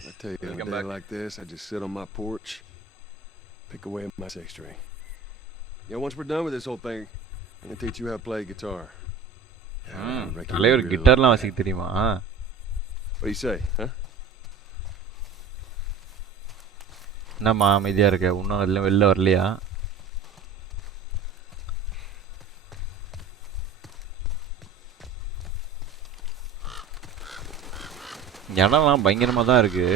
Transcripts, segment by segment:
guys. I tell you, on a Welcome day back. like this, I just sit on my porch, pick away at my six string. Yeah, once we're done with this whole thing, I'm gonna teach you how to play guitar. Yeah, I reckon you தலைவர் really கிட்டார்லாம் like வாசிக்க that. தெரியுமா? What do you say, huh? என்னம்மா அமைதியா இருக்க? இன்னும் அதில் வெளில வரலையா? இடம்லாம் பயங்கரமாக தான் இருக்கு.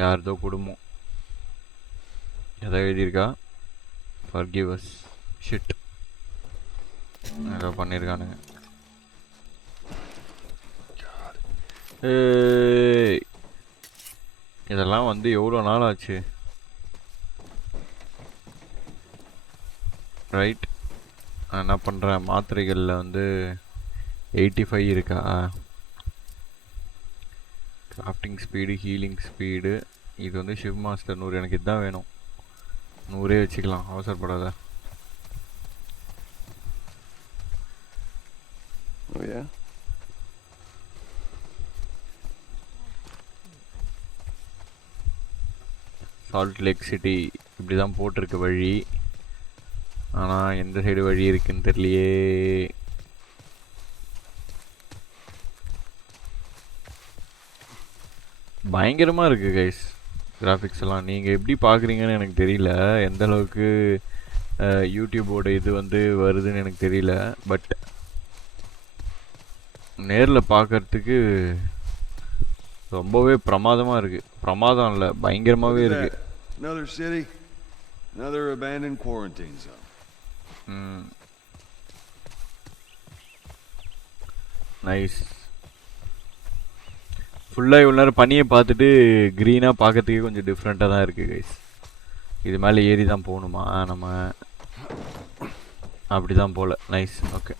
யார்தோ குடும்பம் எதை எழுதியிருக்கா? forgive us. shit ஏதோ பண்ணியிருக்கானுங்க. இதெல்லாம் வந்து எவ்வளோ நாள் ஆச்சு? ரைட், நான் என்ன பண்ணுறேன், மாத்திரைகளில் வந்து 85 இருக்கா? கிராஃப்டிங் ஸ்பீடு, ஹீலிங் ஸ்பீடு, இது வந்து ஷிவ் மாஸ்டர் 100. எனக்கு இதுதான் வேணும். 100 வச்சுக்கலாம், அவசரப்படாத. Oh yeah? Salt Lake City இப்படி தான் போட்டிருக்கு வழி. ஆனால் எந்த சைடு வழி இருக்குன்னு தெரியலையே. பயங்கரமாக இருக்குது கைஸ் கிராஃபிக்ஸ் எல்லாம். நீங்கள் எப்படி பார்க்குறீங்கன்னு எனக்கு தெரியல, எந்த அளவுக்கு யூடியூபோட இது வந்து வருதுன்னு எனக்கு தெரியல. பட் நேரில் பார்க்கறதுக்கு ரொம்பவே பிரமாதமாக இருக்குது. பிரமாதம் இல்லை, பயங்கரமாகவே இருக்குது. Another city, another abandoned quarantine zone. Nice. ஃபுல்லாக இவ்வளோ நேரம் பனியை பார்த்துட்டு க்ரீனாக பார்க்கறதுக்கே கொஞ்சம் டிஃப்ரெண்ட்டாக தான் இருக்குது கைஸ். இது மேலே ஏறி தான் போகணுமா நம்ம? அப்படி தான் போகல. Nice, okay.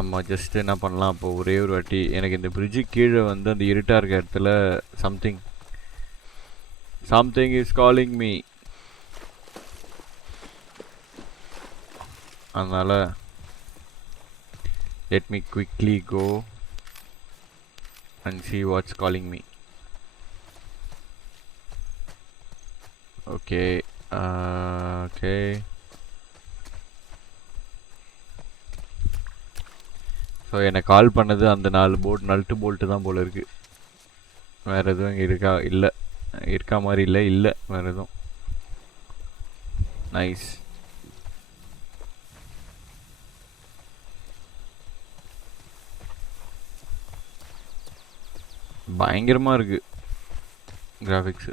நம்ம ஜஸ்ட் என்ன பண்ணலாம், அப்போ ஒரே ஒரு வாட்டி எனக்கு இந்த பிரிட்ஜு கீழே வந்து அந்த இருட்டாக இருக்க இடத்துல சம்திங் இஸ் காலிங் மீ. அதனால் let me quickly go and see what's calling me. Okay, okay. So என்னை கால் பண்ணது அந்த 4 நல்ட்டு போல்ட்டு தான் போல் இருக்குது. வேறு எதுவும் இங்கே இருக்கா மாதிரி இல்லை வேறு எதுவும். நைஸ். பயங்கரமாக இருக்குது கிராஃபிக்ஸு.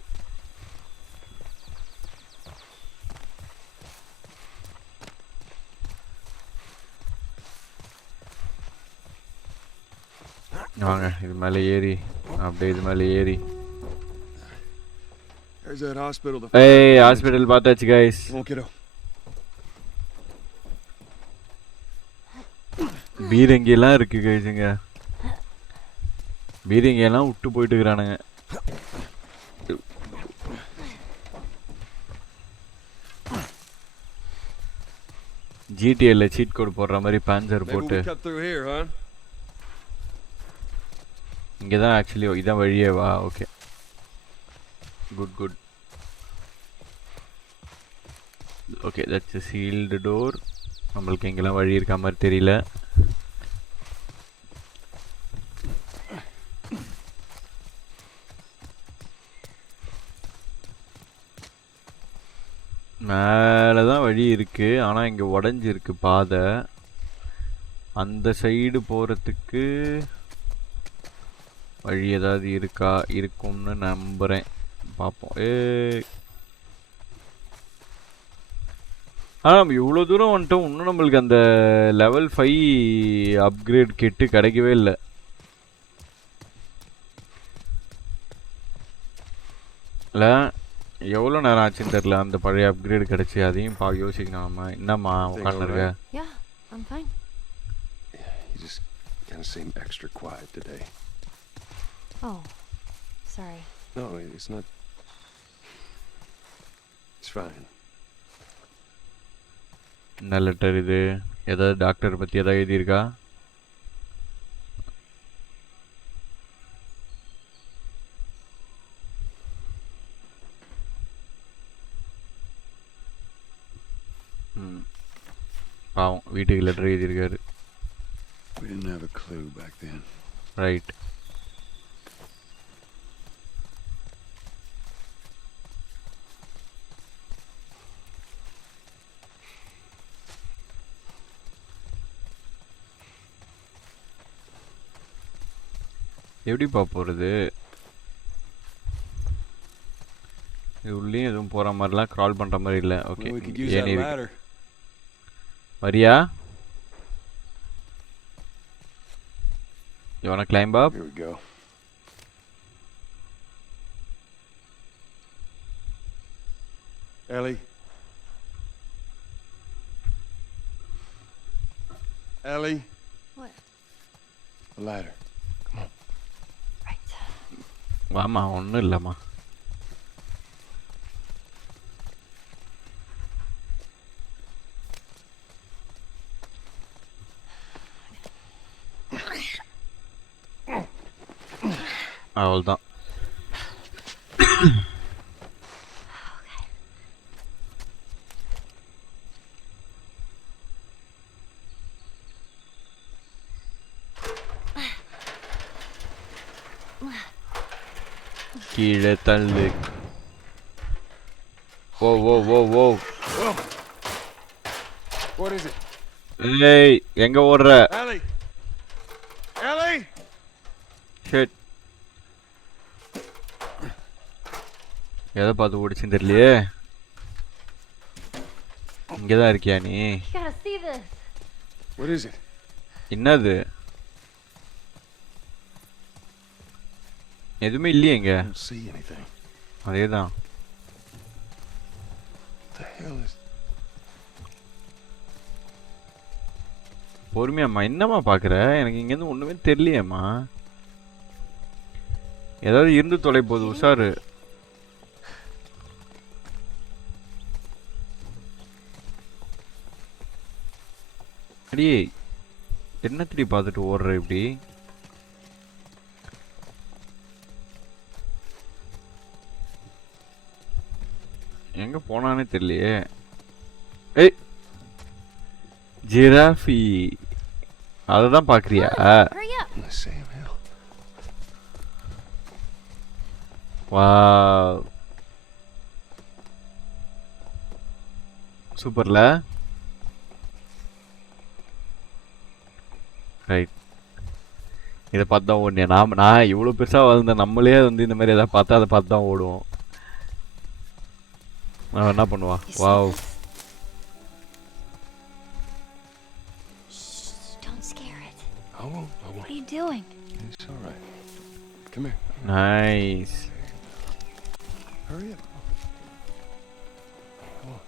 வாங்க இது மேலே ஏறி அப்படியே இது மேலே ஏறி. ஏய், ஹாஸ்பிட்டல் பார்த்தாச்சு கைஸ். பீரங்கியெல்லாம் இருக்குது கைஸுங்க. பீரங்கியெல்லாம் விட்டு போயிட்டு இருக்கிறானுங்க. ஜிடிஎல்ல சீட் கோட் போடுற மாதிரி பேன்சர் போட்டு இங்கே தான் ஆக்சுவலி இதான் வழியே வா. Okay, good. Okay, that's a sealed door. நம்மளுக்கு எங்கெல்லாம் வழி இருக்க மாதிரி தெரியல. மேலே தான் வழி இருக்குது, ஆனால் இங்கே உடஞ்சிருக்கு பாதை. அந்த சைடு போகிறதுக்கு வழி ஏதாவது இருக்கும்னு நம்புகிறேன். பார்ப்போம். நம்ம இவ்வளோ தூரம் வந்துட்டோம், இன்னும் நம்மளுக்கு அந்த level 5 அப்கிரேட் கிட்டு கிடைக்கவே இல்லை. இல்லை, எவ்வளோ நேரம் ஆச்சுன்னு தெரியல அந்த பழைய அப்கிரேட் கிடச்சி. அதையும் யோசிக்கணும் நம்ம. என்னம்மா உட்காந்துருக்க? Kind of seem extra quiet today. Oh, sorry. No, it's not. It's fine. என்ன லெட்டர் இது? ஏதாவது டாக்டர் பற்றி ஏதாவது எழுதியிருக்கா? பாவம் வீட்டுக்கு லெட்டர் எழுதியிருக்காரு. We didn't have a clue back then. Right. எப்படிப்பா போகிறது? இது உள்ளேயும் எதுவும் போகிற மாதிரிலாம் க்ரால் பண்ணுற மாதிரி இல்லை. Okay, Well, we could use that any இருக்கு. ladder. வரியா? You wanna climb up? Here we go. Ellie. Ellie. What? The ladder. Right. வாமா, ஒன்றும் இல்லைம்மா. அவ்வளோதான். கீழே தள்ளு. ஓ ஓ ஓ ஓ. Whoa. What is it? ஏய், எங்க ஓடுற? Ellie. Ellie. ஷிட். எதை பார்த்து ஓடிச்சுன்னு தெரியலையே. இங்கே தான் இருக்கியா நீ? You gotta see this. What is it? என்னது? எதுவுமே இல்லையே இங்க. I don't see anything. அதே தான். What the hell is? பொறுமையாம்மா, என்னம்மா பார்க்குற? எனக்கு இங்கேருந்து ஒன்றுமே தெரியலையேம்மா. ஏதாவது இருந்து தொலை போகுது, உஷாரு. அடியே, என்னத்தடி பார்த்துட்டு ஓடுற இப்படி? எங்க போனானே தெரியலையே. ஏய், ஜிராஃபி, அததான் பாக்குறியா? Hurry up. In the same hell. Wow, சூப்பர்ல. ரைட், இதை பார்த்து தான் ஓடினேன். நான் இவ்வளோ பெருசாக வளர்ந்த நம்மளே வந்து இந்த மாதிரி எதாவது பார்த்தா அதை பார்த்து தான் ஓடுவோம். அவன் என்ன பண்ணுவா? You see wow, this? Shh, don't scare it. I won't. I What won't. are you doing? It's all right. Come here. Nice. Hurry up. Come on.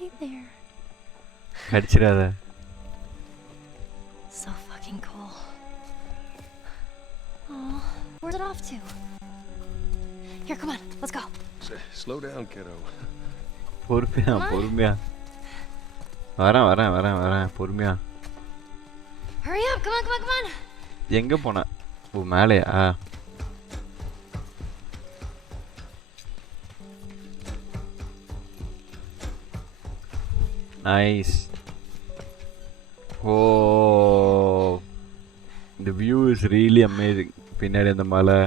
Hey there. கடிச்சிடாத. So fucking cool. Oh, where's it off to? Here, come on, let's go. Slow down, kiddo. பொறுமையா பொறுமையா. வரேன் வரேன் வரேன் வரேன் பொறுமையா. Hurry up, come on, come on, come on. எங்க போன? ஓ, மேலையா? நைஸ். ஓ, இந்த வியூ இஸ் ரியலி அமேசிங். பின்னாடி அந்த மலை,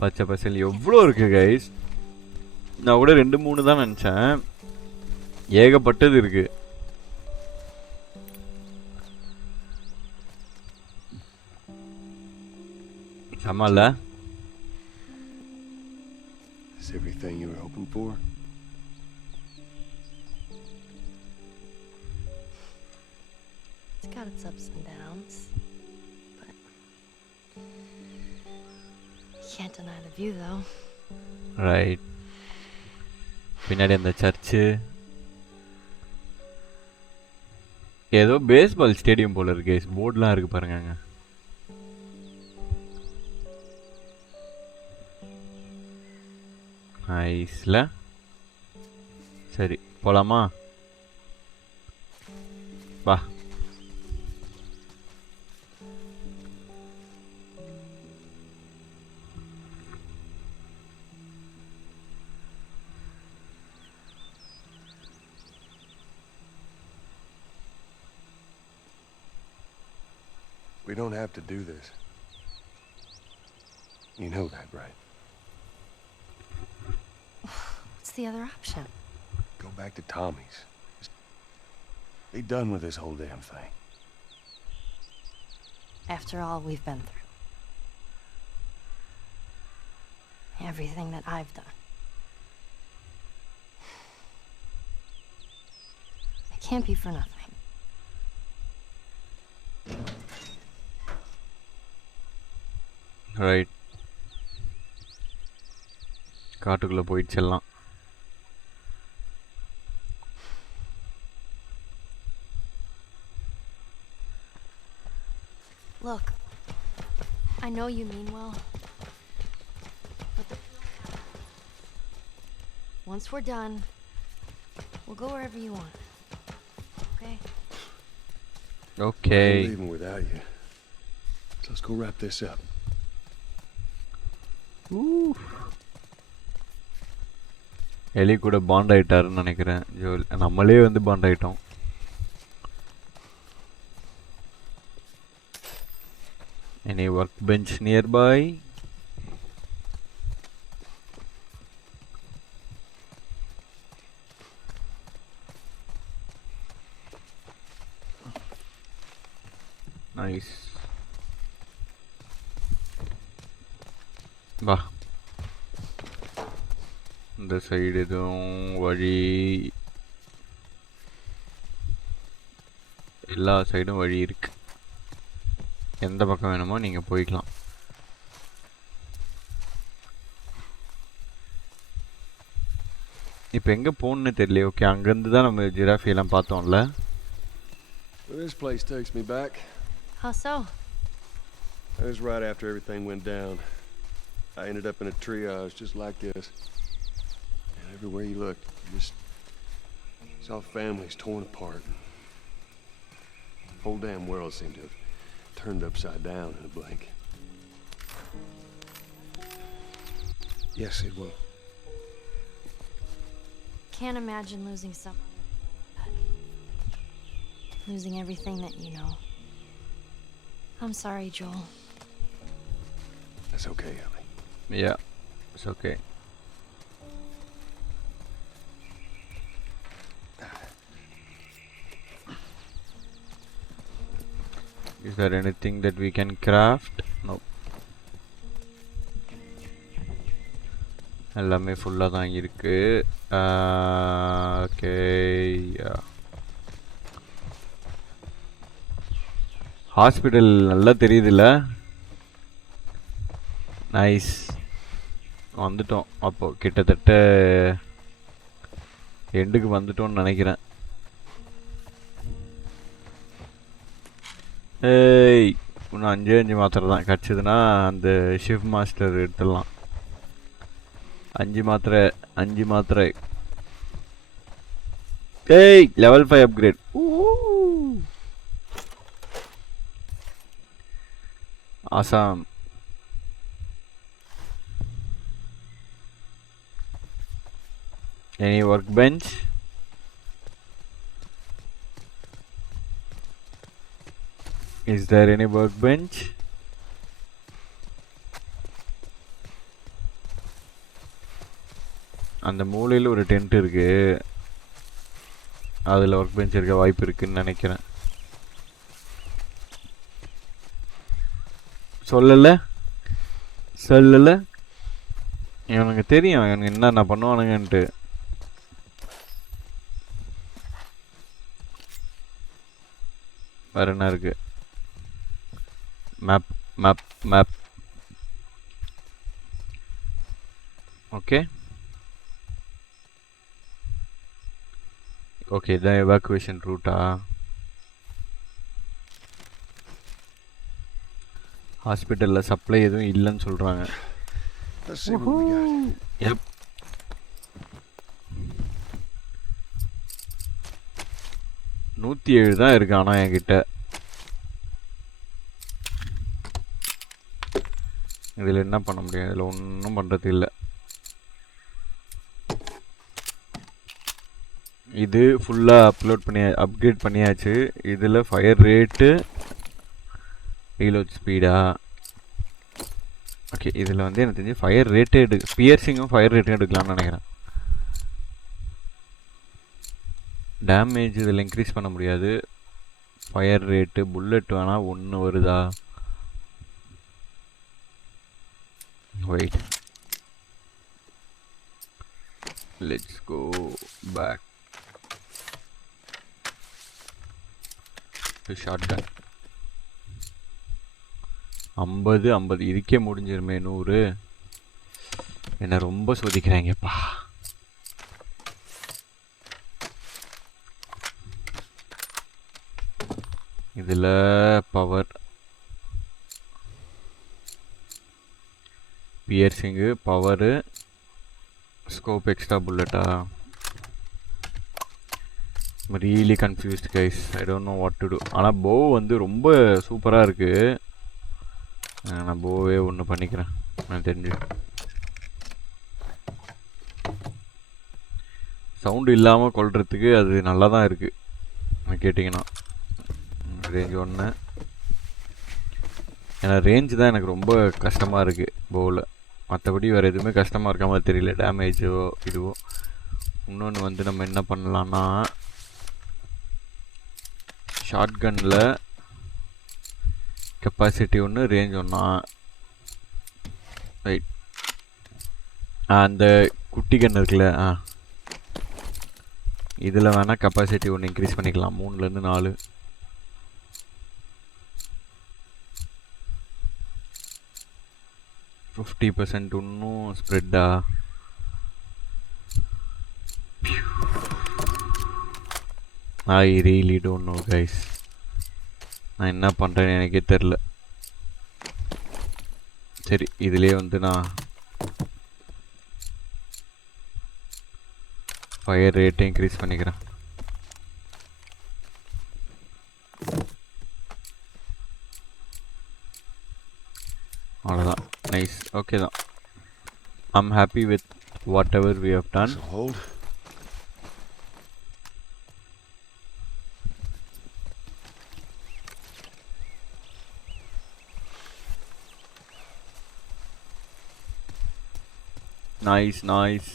பச்சை பசல் எவ்வளோ இருக்கு கைஸ். நான் கூட 2-3 தான் நினச்சேன், ஏகப்பட்டது இருக்கு. சமால. Is everything you were hoping for? It's got its ups and downs, but you can't deny the view, though. Right, பின்னாடி அந்த சர்ச்சு, ஏதோ பேஸ்பால் ஸ்டேடியம் போல இருக்கு. போர்ட்லாம் இருக்கு பாருங்க அங்க. நைஸ்ல. சரி, போலாமா? வா. We don't have to do this. You know that, right? What's the other option? Go back to Tommy's. Just be done with this whole damn thing. After all we've been through. Everything that I've done. It can't be for nothing. Right. காட்டுக்குள்ளே போயிடுச்சிடலாம். Look, I know you mean well, but once we're done, we'll go wherever you want. Okay? Okay. I'm leaving without you. So let's go wrap this up. எலி கூட பாண்ட் ஆயிட்டாருன்னு நினைக்கிறேன். ஜோல் நம்மளே வந்து பாண்ட் ஆயிட்டோம். Any workbench nearby? Nice. வா. இந்த சைடு எதுவும் வழி, எல்லா சைடும் வழி இருக்கு. எந்த பக்கம் வேணுமோ நீங்கள் போய்க்கலாம். இப்போ எங்கே போகணுன்னு தெரியல. ஓகே, அங்கேருந்து தான் நம்ம ஜிராஃபியெல்லாம் பார்த்தோம்ல. This place takes me back. How so? That was right after everything went down. I ended up in a triage just like this. And everywhere you looked, you just saw families torn apart. The whole damn world seemed to have turned upside down in a blink. Yes, it will. Can't imagine losing someone. Losing everything that you know. I'm sorry, Joel. That's okay, Ellie. Yeah, it's okay. Is there anything that we can craft? No. எல்லாமே ஃபுல்லாக தான் இருக்கு. Okay, hospital நல்லா தெரியுதுல்ல. நைஸ். வந்துட்டோம். அப்போது கிட்டத்தட்ட எண்டுக்கு வந்துட்டோம்னு நினைக்கிறேன். ஏய், இன்னும் 5 மாத்திரை தான் கிடச்சிதுன்னா அந்த ஷிஃப்ட் மாஸ்டர் எடுத்துடலாம். 5 மாத்திரை. ஏய், level 5 upgrade. Awesome. Any workbench? Is there any workbench? அந்த மூலையில் ஒரு டென்ட் இருக்கு. அதில் ஒர்க் பெஞ்ச் இருக்க வாய்ப்பு இருக்குன்னு நினைக்கிறேன். சொல்லலை. இவனுக்கு தெரியும் இவனுக்கு என்னென்ன பண்ணுவானுங்கன்ட்டு. வேற என்ன இருக்கு? மேப். ஓகே, இதான் எவாக்குவேஷன் ரூட்டா? ஹாஸ்பிட்டலில் சப்ளை எதுவும் இல்லைன்னு சொல்கிறாங்க. 107 தான் இருக்கு ஆனால் என்கிட்ட. இதில் என்ன பண்ண முடியும்? இதில் ஒன்றும் பண்ணுறது இல்லை. இது ஃபுல்லாக அப்கிரேட் பண்ணியாச்சு. இதில் fire rate, reload speedo? Okay, இதில் வந்து எனக்கு தெரிஞ்சு ஃபயர் ரேட்டு பியர்சிங்கும் ஃபயர் ரேட்டும் எடுக்கலாம்னு நினைக்கிறேன். டேமேஜ் இதில் இன்க்ரீஸ் பண்ண முடியாது. ஃபயர் ரேட்டு, புல்லட் வேணால் 1 வருதா? Wait, let's go back to shotgun. 50 இதுக்கே முடிஞ்சிருமே. 100 என்ன ரொம்ப சோதிக்கிறாங்கப்பா. இதில் power, piercing, power, scope, extra புல்லட்டா? Really confused guys. I don't know what to do. ஆனால் போ வந்து ரொம்ப சூப்பராக இருக்குது. நான் போவே ஒன்று பண்ணிக்கிறேன். நான் தெரிஞ்சு சவுண்டு இல்லாமல் கொள்றதுக்கு அது நல்லா தான் இருக்குது கேட்டிங்கன்னா. ரேஞ்ச் 1. ஏன்னா ரேஞ்சு தான் எனக்கு ரொம்ப கஷ்டமாக இருக்குது போவில். மற்றபடி வேறு எதுவுமே கஷ்டமாக இருக்க மாதிரி தெரியல. டேமேஜோ இதுவோ. இன்னொன்று வந்து நம்ம என்ன பண்ணலான்னா, ஷாட்கனில் கெப்பாசிட்டி 1, ரேஞ்ச் 1. ரைட். அந்த குட்டி கன் இருக்குல்ல, இதில் வேணால் கெப்பாசிட்டி 1 இன்க்ரீஸ் பண்ணிக்கலாம். 3லேருந்து 4. %50 இன்னும் ஸ்ப்ரெட்டா? I really don't know guys. நான் என்ன பண்ணுறேன்னு எனக்கே தெரில. சரி, இதிலே வந்து நான் ஃபயர் ரேட்டை இன்க்ரீஸ் பண்ணிக்கிறேன். அவ்வளோதான். நைஸ். ஓகே தான். I'm happy with whatever we have done. Nice, nice.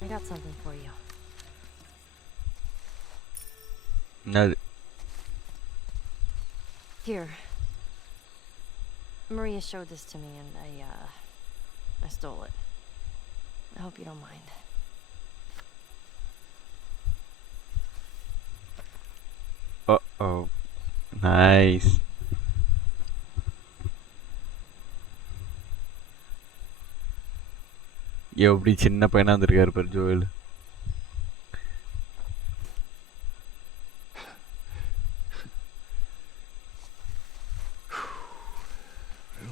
I got something for you. No. Here. Maria showed this to me and I stole it. I hope you don't mind. Uh-oh. Nice. எப்படி சின்ன பையனா வந்திருக்காரு பேர் Joel.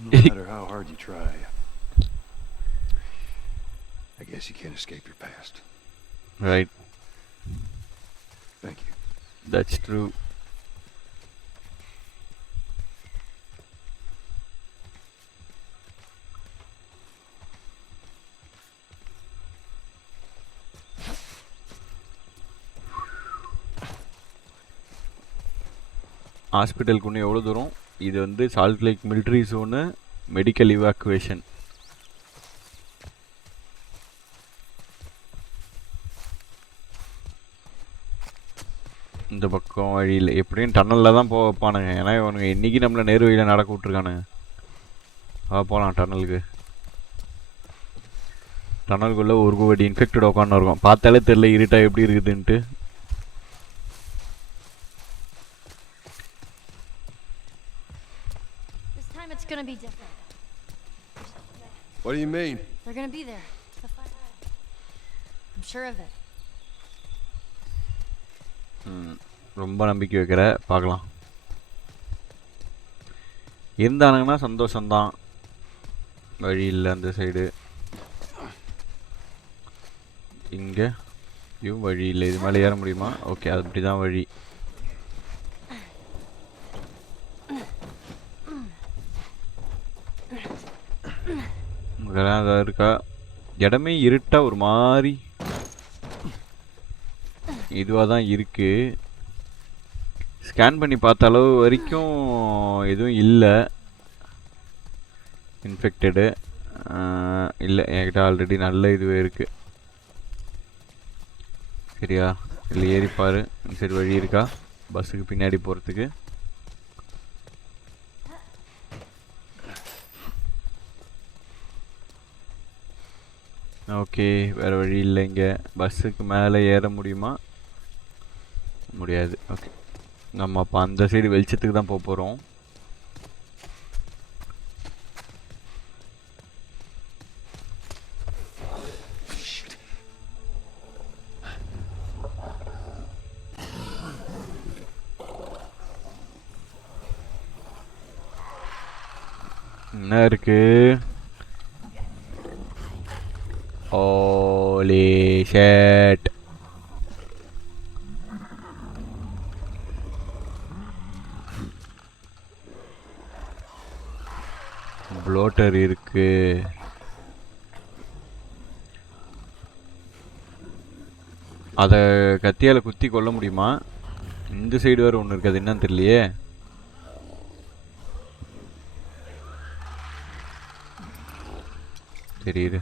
No matter how hard you try, I guess you can't escape your past. Right. Thank you. That's true. ஹாஸ்பிட்டலுக்கு இன்னும் எவ்வளோ தூரம்? இது வந்து Salt Lake military zone, medical evacuation. இந்த பக்கம் வழியில் எப்படியும் டன்னலில் தான் போக வைப்பானுங்க. ஏன்னா இவனுங்க இன்றைக்கி நம்மளை நேரு வழியில் நடக்க விட்ருக்கானுங்க. போகலாம் டன்னலுக்கு. டன்னலுக்குள்ளே ஒரு கோடி இன்ஃபெக்டட் உட்காந்து இருக்கும். பார்த்தாலே தெரில இருட்டா எப்படி இருக்குதுன்ட்டு. It's gonna be different. What do you mean? They're gonna be there. The fire. I'm sure of it. ரொம்ப நம்பிக்கை வைக்கிற, பார்க்கலாம். இருந்தானுங்கன்னா சந்தோஷம்தான். வழி இல்லை அந்த சைடு. இங்கே இதுவும் வழி இல்லை. இது மேலே ஏற முடியுமா? ஓகே, அது அப்படி தான் வழி. இதெல்லாம் ஏதாவது இருக்கா? இடமே இருட்டா ஒரு மாதிரி இதுவாக தான் இருக்கு. ஸ்கேன் பண்ணி பார்த்த அளவு வரைக்கும் எதுவும் இல்லை இன்ஃபெக்டடு. இல்லை, என்கிட்ட ஆல்ரெடி நல்ல இதுவே இருக்குது. சரியா? இல்லை ஏறிப்பார். சரி, வழி இருக்கா பஸ்ஸுக்கு பின்னாடி போகிறதுக்கு? ஓகே, வேறு வழி இல்லை. இங்கே பஸ்ஸுக்கு மேலே ஏற முடியுமா? முடியாது. ஓகே, நம்ம அப்போ அந்த சைடு வெளிச்சத்துக்கு தான் போக போகிறோம். என்ன இருக்கு? Holy shit. ப்ளோட்டர் இருக்கு. அதை கத்தியால் குத்தி கொல்ல முடியுமா? இந்த சைடு வேறு ஒன்று இருக்குது. அது என்னன்னு தெரியலையே. தெரியுது.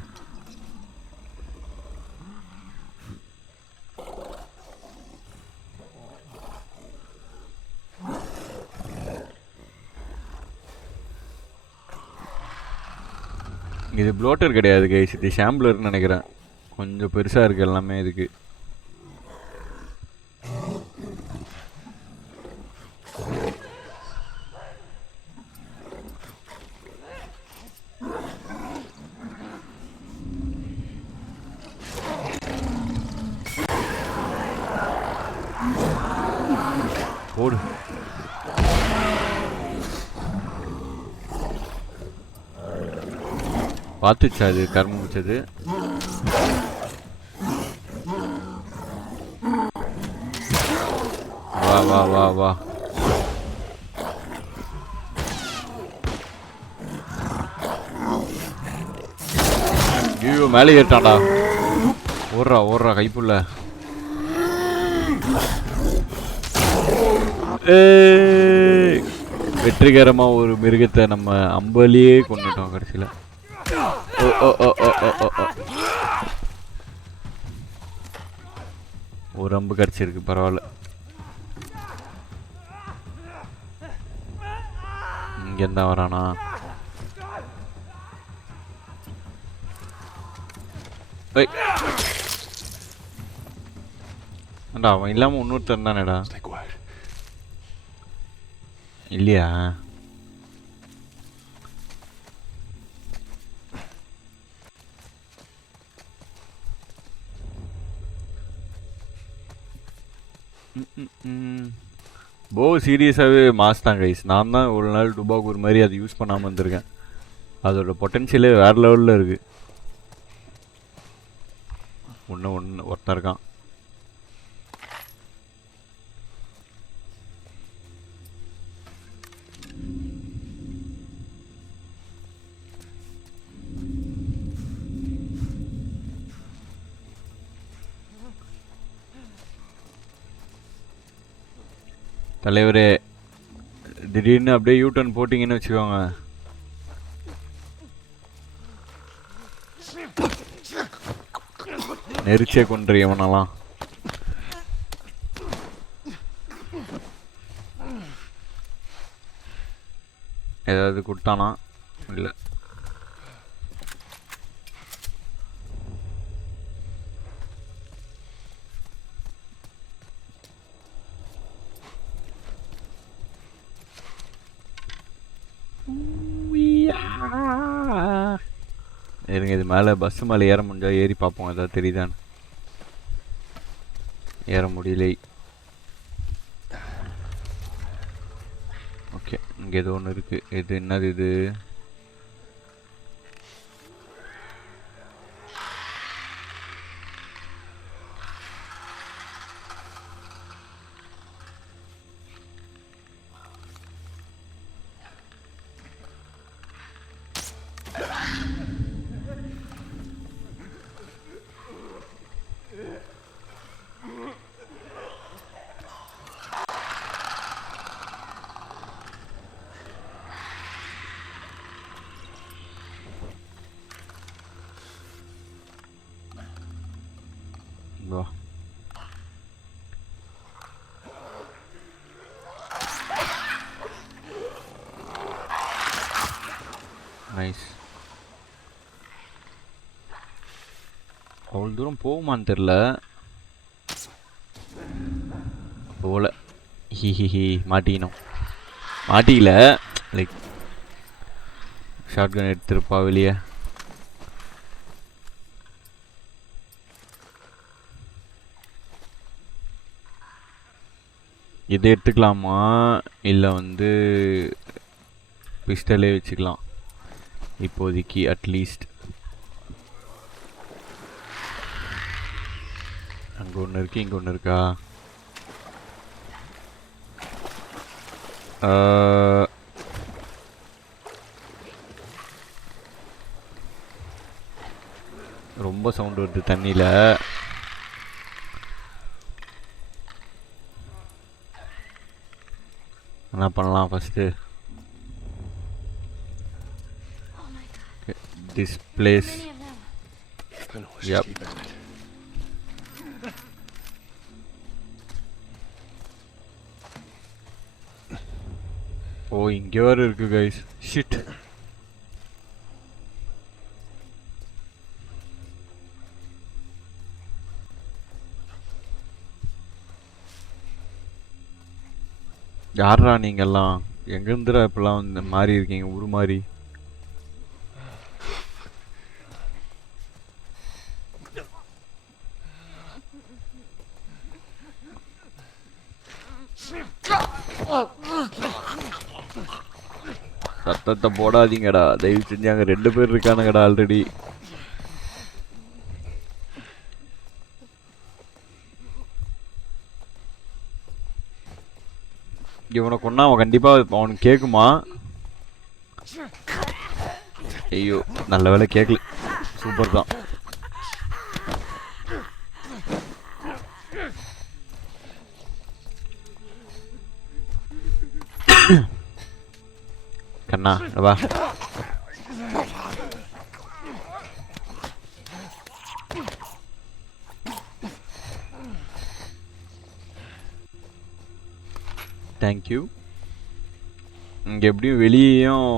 இது ப்ளோட்டர் கிடையாது கைஸ், இது ஷாம்பிளர்னு நினைக்கிறேன். கொஞ்சம் பெருசாக இருக்குது எல்லாமே இதுக்கு. போடு. பார்த்துச்சா அது கர்மம் முடிச்சது? வா வா வா வா. ஐயோ, மேலே ஏறிட்டான்டா. ஓடுறா ஓடுறா கைப்புள்ள. வெற்றிகரமாக ஒரு மிருகத்தை நம்ம அம்பலியே கொண்டுட்டோம் கடைசியில். ஓ ஓ ஓ ஓ ஓ ஓ ஓ. ஒரு அம்பு கிடச்சிருக்கு, பரவாயில்ல. இங்கேருந்தா வரானா? ஏண்டா அவன் இல்லாமல் இன்னொருத்தன் தானேடா? இல்லையா? போ சீரியஸாகவே மாஸ் தான் கைஸ். நான் தான் ஒரு நாள் டுபாக் ஒரு மாதிரி அதை யூஸ் பண்ணாமல் வந்திருக்கேன். அதோட பொட்டென்ஷியலே வேறு லெவலில் இருக்குது. ஒருத்தன் இருக்கான். தலைவரே, திடீர்னு அப்படியே யூ-டர்ன் போட்டிங்கன்னு வச்சுக்கோங்க. நெரிச்சே கொண்டு இவனெல்லாம். ஏதாவது கொடுத்தானா? இல்லை. இருங்க, இது மேலே பஸ்ஸு மேலே ஏற முடிஞ்சா ஏறி பார்ப்போம். ஏதாவது தெரியுதான்னு. ஏற முடியலை. ஓகே, இங்கே ஏதோ ஒன்று இருக்குது. இது என்னது இது? நைஸ். அவ்வளோ தூரம் போகுமான்னு தெரில. போல. ஹிஹிஹி மாட்டிக்கணும். மாட்டிக்கல, லைக் ஷார்ட் கன் எடுத்துருப்பா வெளியே. இதை எடுத்துக்கலாமா இல்லை வந்து பிஸ்டலே வச்சுக்கலாம் இப்போதைக்கு அட்லீஸ்ட். அங்கே ஒன்று இருக்கு, இங்கே ஒன்று இருக்கா? ரொம்ப சவுண்ட் வருது தண்ணியில். என்ன பண்ணலாம் first? This place. I know, let's Yep. just keep at it. ஓ இங்கே வேறு இருக்கு கைஸ். ஷிட். யாரா நீங்கெல்லாம்? எங்கேருந்துடா இப்பெல்லாம் வந்து மாறி இருக்கீங்க ஊர் மாதிரி? சத்தத்தை போடாதீங்கடா தயவு செஞ்சு. அங்கே 2 பேர் இருக்கானுங்கடா ஆல்ரெடி. இவனை கொண்டா அவன் கண்டிப்பாக அவனுக்கு கேட்குமா? ஐயோ நல்ல வேலை கேட்கல. சூப்பர் தான். கண்ணா வா. தேங்க்யூ. இங்கே எப்படியும் வெளியேயும்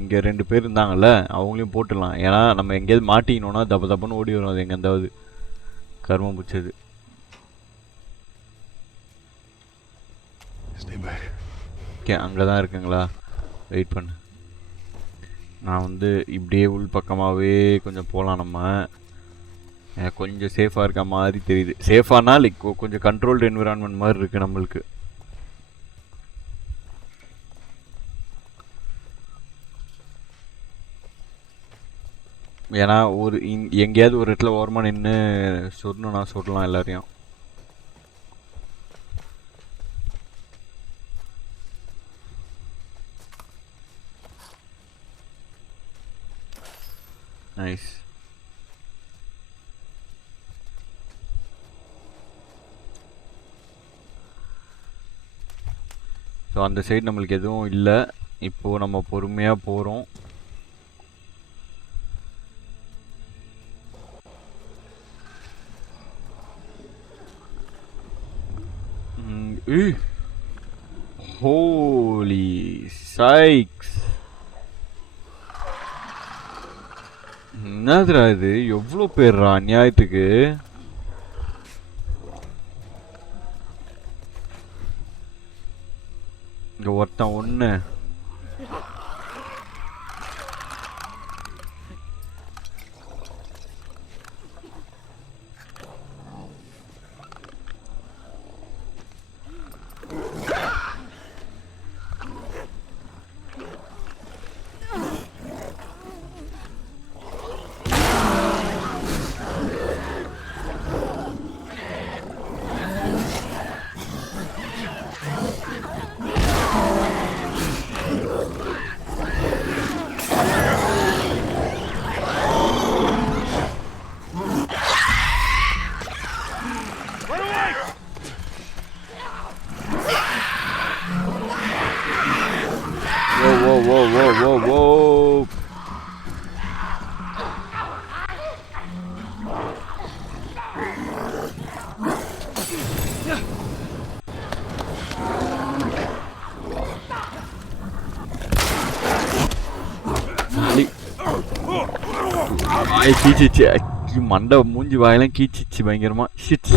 இங்கே 2 பேர் இருந்தாங்கல்ல, அவங்களையும் போட்டுடலாம். ஏன்னா நம்ம எங்கேயாவது மாட்டிக்கணும்னா தப்பு தப்புன்னு ஓடி வரும். அது எங்கேருந்தாவது கர்மம் பிடிச்சது. ஓகே அங்கே தான் இருக்குங்களா? வெயிட் பண்ணு. நான் வந்து இப்படியே உள் பக்கமாகவே கொஞ்சம் போகலாம். நம்ம கொஞ்சம் சேஃபாக இருக்க மாதிரி தெரியுது. சேஃபானா லைக் கொஞ்சம் கண்ட்ரோல்டு என்விரான்மெண்ட் மாதிரி இருக்குது நம்மளுக்கு. ஏன்னா ஒரு எங்கேயாவது ஒரு இடத்துல ஓரமாக நின்று சொல்லணும்னா சொல்லலாம் எல்லாரையும். நைஸ். ஸோ அந்த சைடு நம்மளுக்கு எதுவும் இல்லை. இப்போது நம்ம பொறுமையாக போகிறோம். ஹோலி சைக்ஸ். என்னதுடா இது? எவ்வளோ பேர்ரா அநியாயத்துக்கு? இங்கே ஒருத்தன் ஒன்று. Whoa. வாய் கீச்சிச்சு. மண்டை மூஞ்சி வாயெல்லாம் கீச்சிச்சு பயங்கரமா. ஷிட்.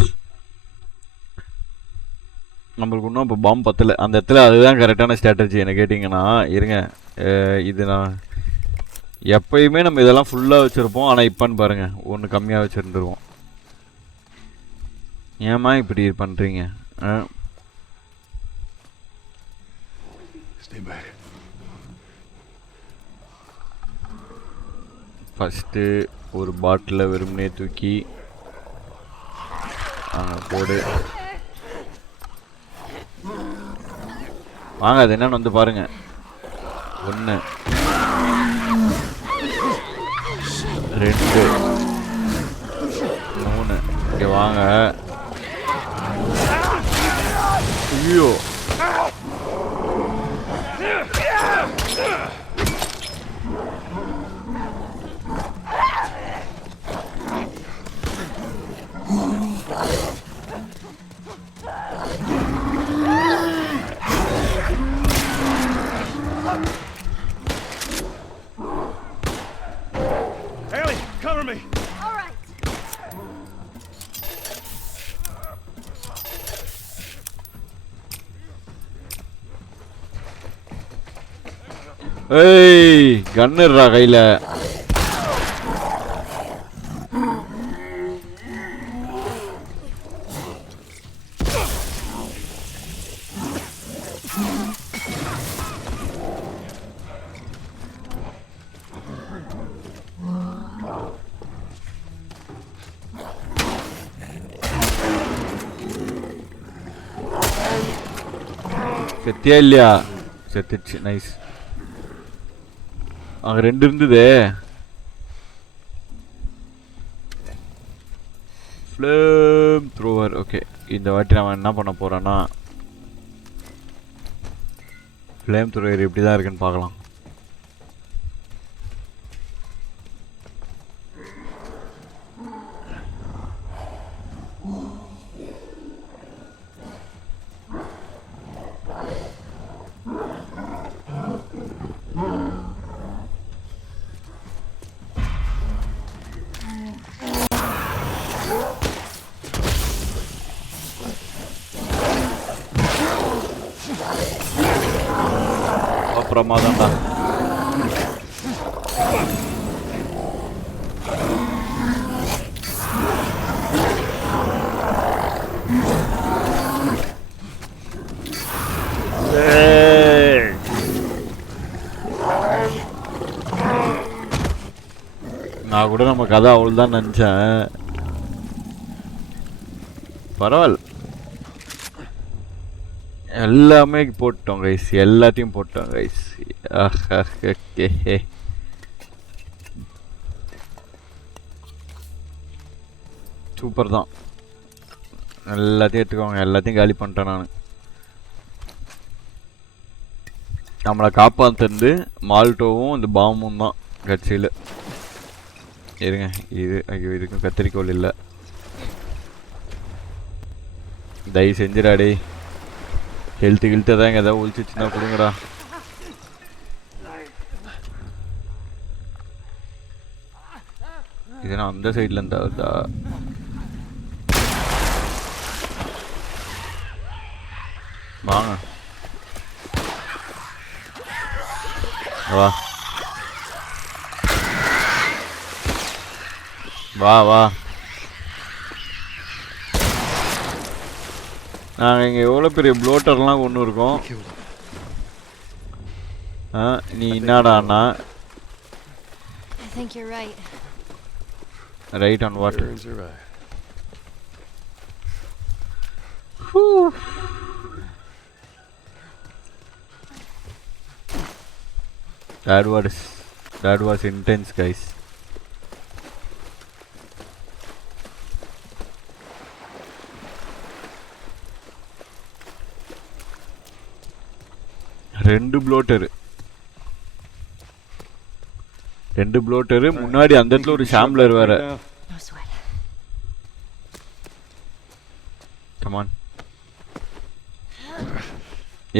நம்மளுக்கு இன்னும் இப்போ பாம்பு பத்தலை அந்த இடத்துல. அதுதான் கரெக்டான ஸ்ட்ராட்டஜி என்ன கேட்டிங்கன்னா. இருங்க, இது நான் எப்பயுமே நம்ம இதெல்லாம் ஃபுல்லாக வச்சுருப்போம். ஆனால் இப்போன்னு பாருங்கள் ஒன்று கம்மியாக வச்சுருந்துருவோம். ஏம்மா இப்படி பண்ணுறீங்க? ஃபஸ்ட்டு ஒரு பாட்டிலை வெறுமனே தூக்கி போடு. வாங்க, அது என்னன்னு வந்து பாருங்க. 1 2 3 இங்கே வாங்க. ஐயோ, Haley, cover me. All right. ஏய், கன்னுறா கையில். செத்தியா இல்லையா? செத்துச்சு. நைஸ். அங்கே 2 இருந்ததே. Flame thrower. ஓகே, இந்த வாட்டி நான் என்ன பண்ண போகிறேன்னா ஃப்ளேம் த்ரோவர் எப்படி தான் இருக்குன்னு பார்க்கலாம். அப்புறமா தான்டா. நான் கூட நம்ம கதை அவ்வளோதான் நினச்சேன். பரவாயில்ல, எல்லாமே போட்டோம் கைஸ். எல்லாத்தையும் போட்டோம் கைஸ். சூப்பர் தான். எல்லாத்தையும் எடுத்துக்கோங்க. எல்லாத்தையும் காலி பண்ணிட்டேன் நான். நம்மளை காப்பாற்றுறது மால்டோவும் இந்த பாம்பும் தான் கட்சியில். இருங்க, இது ஐயோ, இதுக்கும் கத்திரிக்கோள் இல்லை. தயவு செஞ்சுடாடே. ஹெல்த்து தான் எதாவது ஒழிச்சிச்சுன்னா கொடுங்கடா. இது நான் அந்த சைடில் இருந்தா வருதா? வாங்க வா வா வா. நாங்கள் இங்கே எவ்வளோ பெரிய ப்ளோட்டர்லாம் கொண்டு இருக்கோம். நீ என்னடாண்ணா? I think you're right. Right on what? That was intense, guys. ரெண்டு ப்ளோட்டரு முன்னாடி அந்த இடத்துல ஒரு ஷாம்லர் வேற. No sweat. Come on.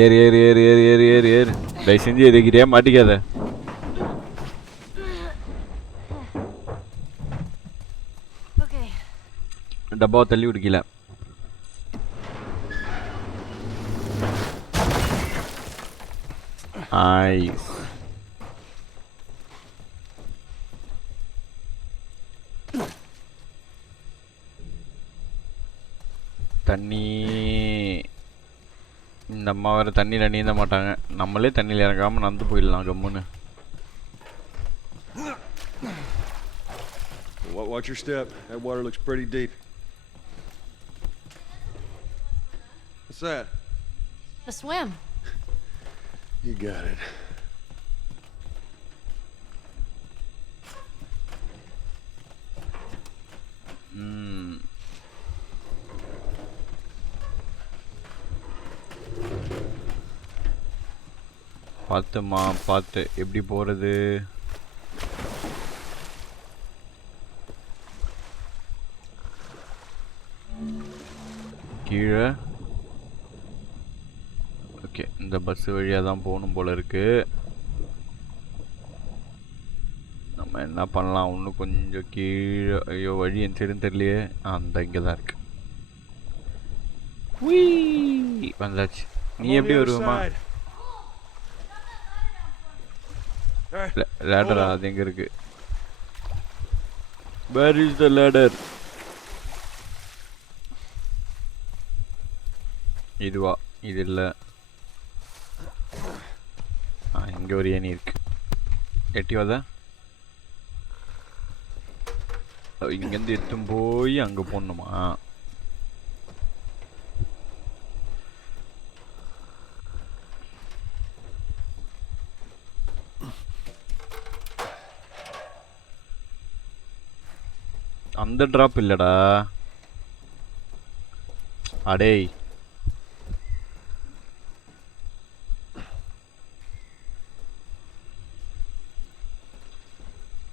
ஏறு. தயவு செஞ்சு எதுக்கிட்டே மாட்டிக்காத. டப்பாவை தள்ளி விடுக்கல. ஐஸ். தண்ணி. இந்த அம்மா வேறு தண்ணியில் நீந்த மாட்டாங்க. நம்மளே தண்ணியில் இறங்காமல் நடந்து போயிடலாம் கம்முன்னு. Watch your step. That water looks pretty deep. What's that? A swim. You got it. பார்த்துமா பார்த்து எப்படி போகிறது? கீழே. ஓகே, இந்த பஸ் வழியாக தான் போகணும் போல இருக்கு. நம்ம என்ன பண்ணலாம்? இன்னும் கொஞ்சம் கீழே. ஐயோ, வழி என் சைடுன்னு தெரியலையே. அந்த இங்கே தான் இருக்கு. வந்தாச்சு. நீ எப்படி வருவமா? லேடரா? அது எங்க இருக்கு? Where is the ladder? இதுவா? இது இல்ல. இங்க ஒரு ஏணி இருக்கு. எட்டி வாதா. இங்கேருந்து எத்தும் போய் அங்க போடணுமா? அந்த டிராப் இல்லடா. அடேய்,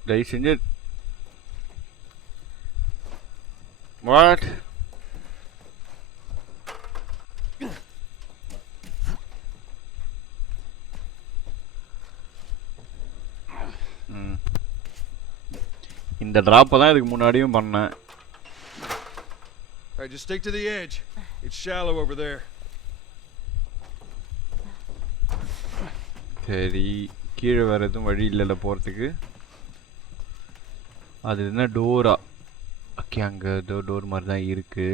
தயவு செஞ்சு. வாட்? இந்த டிராப்பை தான் இதுக்கு முன்னாடியும் பண்ணேன். All right, just stick to the edge. It's shallow over there. சரி, கீழே வேறு எதுவும் வழி இல்லைல்ல போகிறதுக்கு? அது என்ன டோரா? ஓகே, அங்கே ஏதோ டோர் மாதிரி தான் இருக்கு.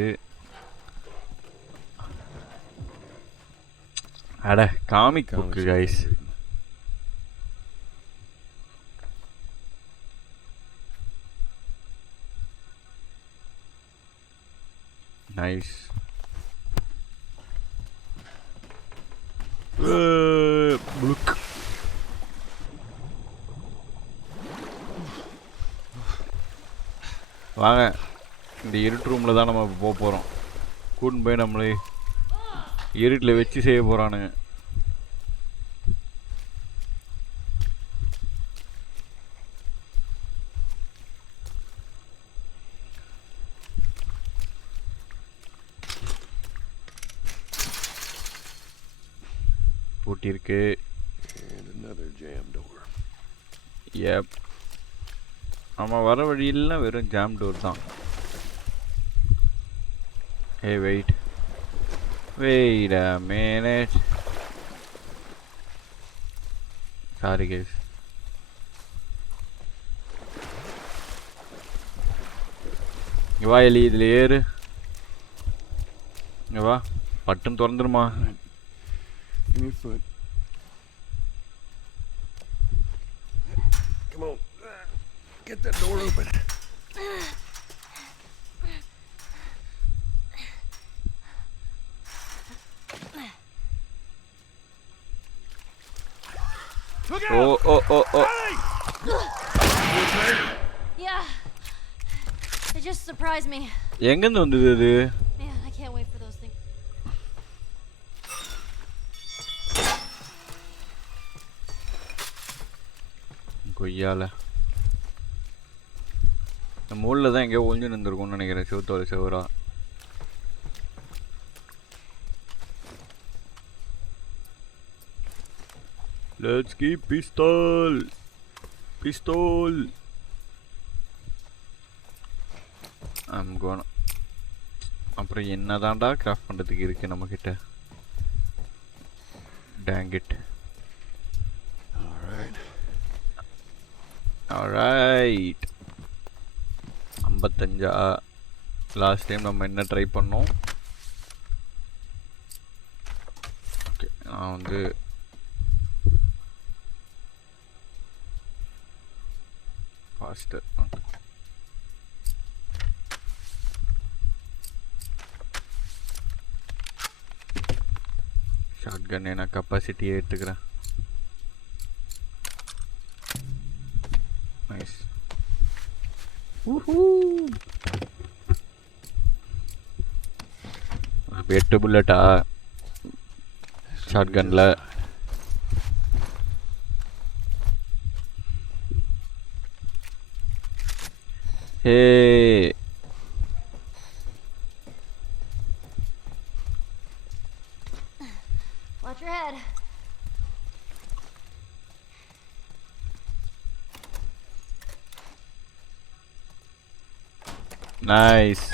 அட, காமிக் புக்கு கைஸ். நைஸ். புளுக். வாங்க, இந்த இருட்டு ரூமில் தான் நம்ம போக போகிறோம். கூட்டின்னு போய் நம்மளே இருட்டில் வச்சு செய்ய போகிறானுங்க. பூட்டியிருக்கு. ஏப், நம்ம வர வழியெல்லாம் வெறும் ஜாம் டோர் தான். Hey, wait a minute. Sorry guys. இங்க வா எலி, இதில் ஏறு. இங்க வா, பட்டன் திறந்துருமா? Give me a foot. Come on. Get that door open. Look out! Oh. Yeah. It just surprised me. எங்கேருந்து வந்தது அது? Man, I can't wait for those things. கொய்யால நம்ம ஊரில் தான் எங்கேயோ ஒழிஞ்சு நின்றுருக்கும்னு நினைக்கிறேன். செவத்தோட செவரா. Let's keep pistol. I'm gonna அப்புறம் என்னதான்டா கிராஃப்ட் பண்ணுறதுக்கு இருக்குது நம்மக்கிட்ட? Dang it. Alright. 55. Last time நம்ம என்ன ட்ரை பண்ணோம்? ஓகே, நான் வந்து ஃபாஸ்டர் ஷார்ட் கன் நான் கெப்பாசிட்டியை எடுத்துக்கிறேன். நைஸ். 8 புல்லட்டா ஷார்ட் கன்ல? Hey, Watch your head. Nice.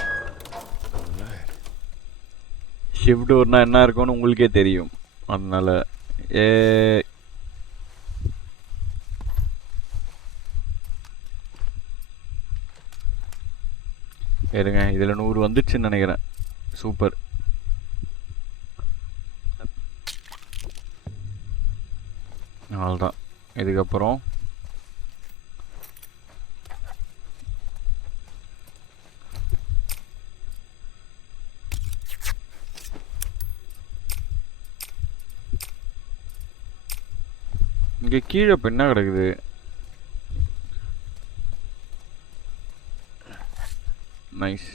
Shift டோர்னா என்ன இருக்கும்னு உங்களுக்கே தெரியும், அதனால ஏ இருங்க, இதில் 100 வந்துச்சுன்னு நினைக்கிறேன். சூப்பர். அவ்வளோதான். இதுக்கப்புறம் இங்கே கீழே இப்போ என்ன கிடக்குது? நைஸ்.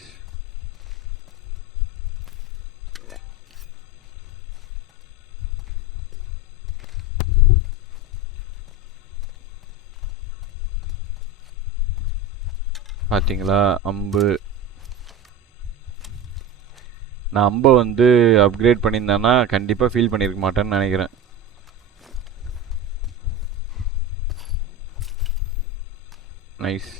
பார்த்தீங்களா அம்பு? நான் அம்பை வந்து அப்கிரேட் பண்ணியிருந்தேன்னா கண்டிப்பாக ஃபீல் பண்ணியிருக்க மாட்டேன்னு நினைக்கிறேன். நைஸ்.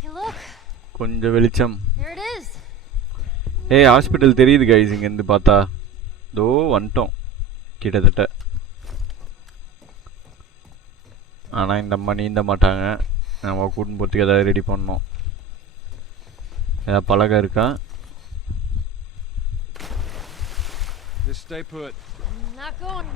Hey, look. கொஞ்சம் வெளிச்சம். There it is. ஏய், ஹாஸ்பிட்டல் தெரியுது கைஸ் இங்கேருந்து பார்த்தா. தோ வந்துட்டோம் கிட்டத்தட்ட. ஆனால் இந்த அம்மா நீந்த மாட்டாங்க. நம்ம கூட்டின்னு போகிறதுக்கு ஏதாவது ரெடி பண்ணோம். ஏதாவது பலகை இருக்கா? Just stay put. Not going.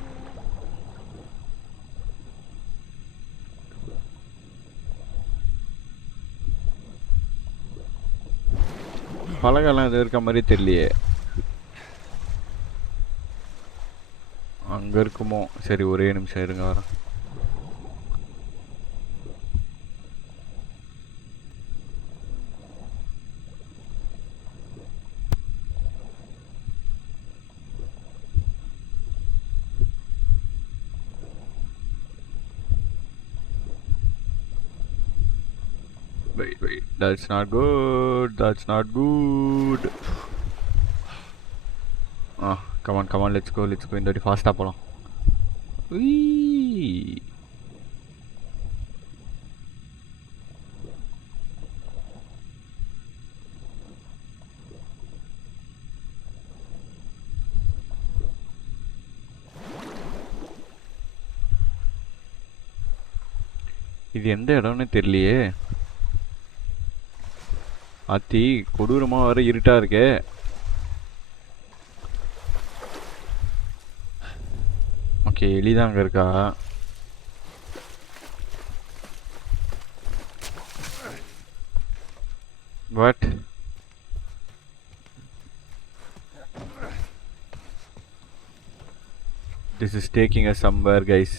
பலகைலாம் எதுவும் இருக்க மாதிரி தெரியலையே. அங்கே இருக்குமோ? சரி, ஒரே நிமிஷம் இருங்க, வரேன். Wait, that's not good. That's not good. Come on, let's go. இந்த வாட்டி ஃபாஸ்ட்டாக போகலாம். இது எந்த இடம்னு தெரியலையே. அத்தி கொடூரமாக வர இருட்டா இருக்கே. ஓகே, எலிதான் அங்கே இருக்கா? What? This is taking us somewhere guys.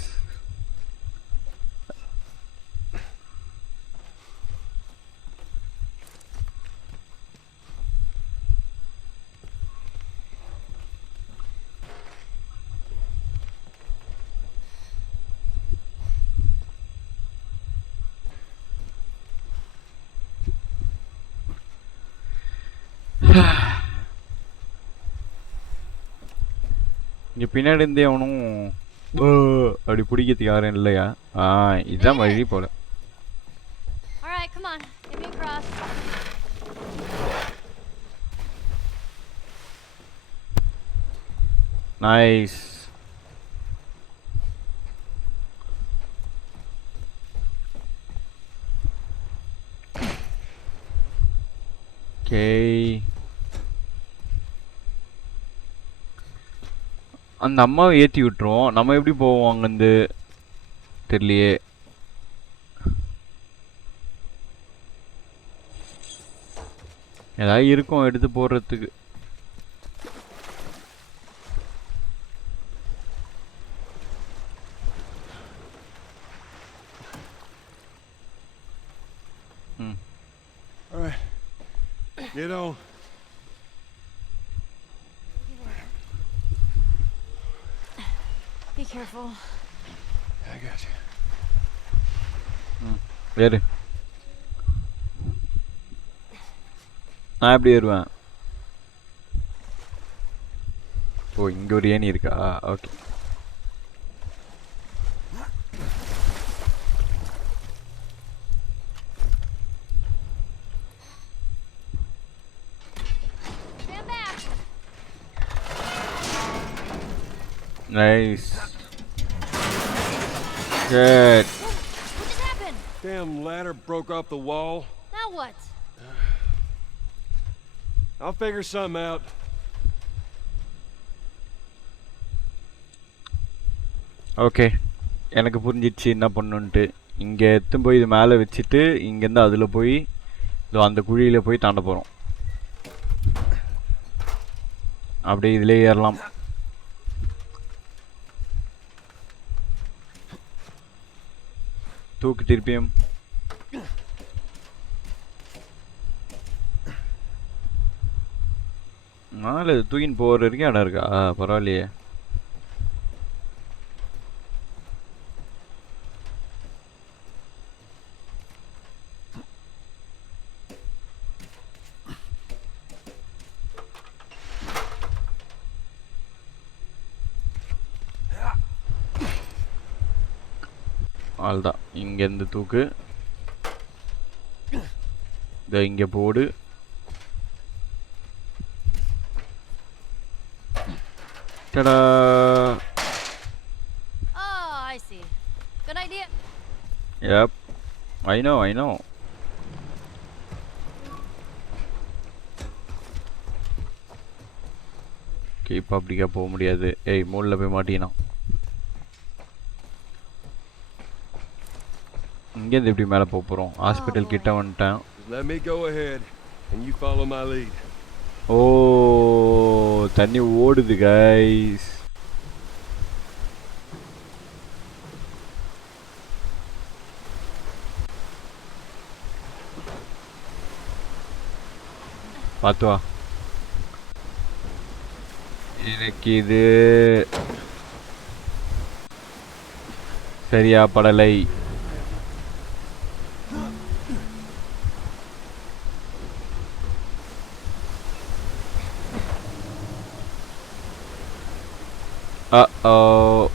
இங்கே பின்னாடி இருந்தே அவனும் அப்படி பிடிக்கிறதுக்கு யாரும் இல்லையா? இதுதான் வழி போல. All right, come on. Give me a cross. Nice. Okay, அந்த அம்மாவை ஏற்றி விட்டுருவோம். நம்ம எப்படி போவோம் அங்கேருந்து தெரியலையே. ஏதாவது இருக்கும் எடுத்து போடுறதுக்கு. All right. Get on. Be careful. I got you. ஏறு. நான் எப்படி ஏறுவேன்? ஓ, இங்கே ஒரு ஏணி இருக்கா? Okay. Stand back. Nice. Good. What just happened? Damn ladder broke off the wall. Now what? I'll figure something out. Okay, எனக்கு புரிஞ்சிடுச்சு என்ன பண்ணுன்ட்டு. இங்கே எடுத்துன்னு போய் இது மேலே வச்சுட்டு இங்கேருந்து அதில் போய் இதோ அந்த குழியில் போய் தாண்ட போகிறோம். அப்படியே இதிலே ஏறலாம். தூக்கு திருப்பியும். மேலே தூக்கின்னு போகிற வரைக்கும் இடம் இருக்கா? பரவாயில்லையே. அவ்வளோதான், இங்கேருந்து தூக்கு. இதை இங்கே போடு. Ta-da! Oh, I see. Good idea. Yep. I know. Okay, இப்போ அப்படிக்கா போக முடியாது. ஏய், மூலில் போய் மாட்டினா. இங்கேருந்து எப்படி மேலே போக போகிறோம்? ஹாஸ்பிட்டல் கிட்ட வந்துட்டேன். Let me go ahead and you follow my lead. ஓ, தண்ணி ஓடுது கைஸ். பார்த்து வா. எனக்கு இது சரியா படலை. Uh-oh.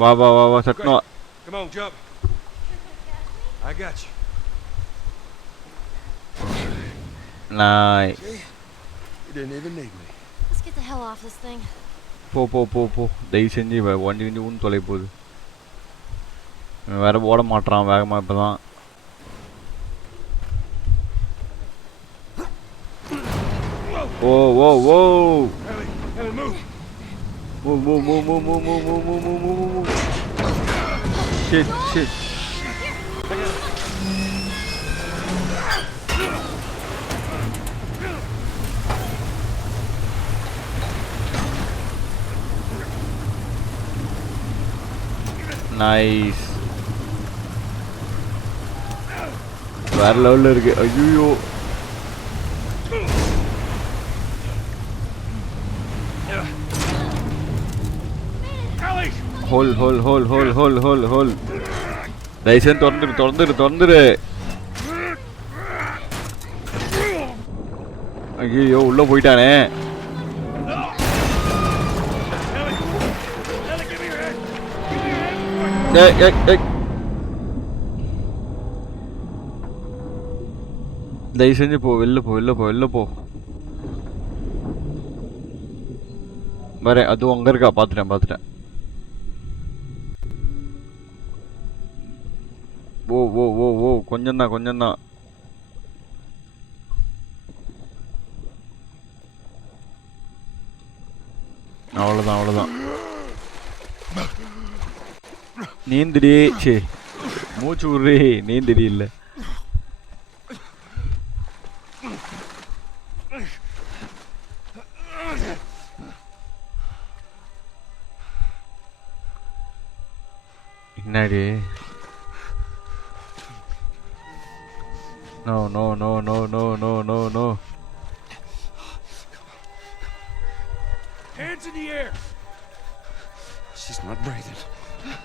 Wow, Satno. Come on, jump. I got you. Nice. See? You didn't even need me. Let's get the hell off this thing. போ. தயவு செஞ்சு வண்டி வந்து ஊன் தொலை போகுது. வேற ஓட மாட்டான் வேகமாக இப்போ தான். Whoa. Ellie, move. Move. Shit. Nice. வேற லெவல்ல இருக்கு. ஐயோ. ஹோல். தயவுசெய்து திறந்துரு. ஐயோ உள்ள போயிட்டானே. ஏய் ஏய் ஏய் தயவு செஞ்சு போ, வெளில போ, வெளில போ, வெளில போ. வரேன், அதுவும் அங்க இருக்கா? பாத்துட்டேன் பாத்துட்டேன். ஓ ஓ ஓ ஓ கொஞ்சம்தான் கொஞ்சம்தான். அவ்வளோதான் அவ்வளோதான். நீந்திடி. சே மூச்சு விட்றி, நீந்திடி. இல்லை என்னடி? No, no, no, no, no, no, no, no. Hands in the air! She's not breathing.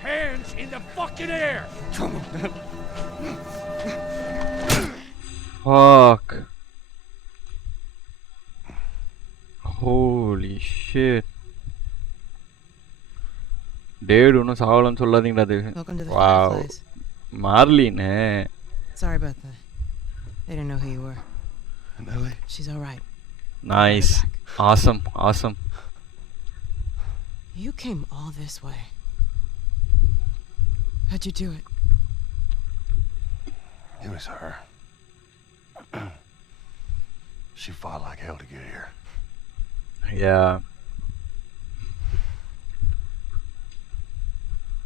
Hands in the fucking air! Come on. Fuck. Holy shit. Dude, ஒன்னும் சாவலன்னு சொல்லாதீங்கடா அது. Welcome to the Wow. Fireflies. மார்லினே. Sorry about that. They didn't know who you were. And Ellie? She's all right. Nice. Awesome, awesome. You came all this way. How'd you do it? It was her. She fought like hell to get here. Yeah.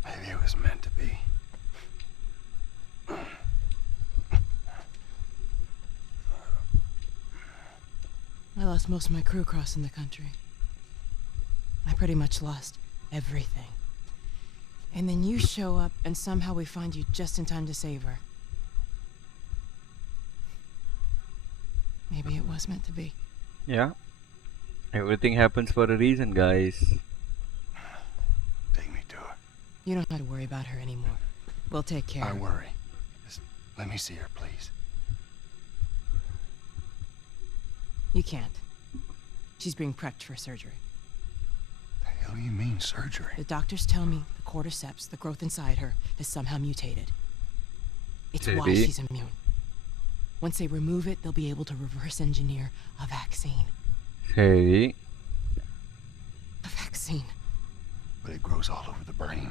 Maybe it was meant to be. I lost most of my crew crossing the country. I pretty much lost everything. And then you show up and somehow we find you just in time to save her. Maybe it was meant to be. Yeah. Everything happens for a reason, guys. Take me to her. You don't have to worry about her anymore. We'll take care I of her. worry. Just let me see her, please. You can't. She's being prepped for surgery. The hell do you mean surgery? The doctors tell me the cordyceps, the growth inside her, has somehow mutated. It's why Maybe. she's immune. Once they remove it, they'll be able to reverse engineer a vaccine. Hey. A vaccine. But it grows all over the brain.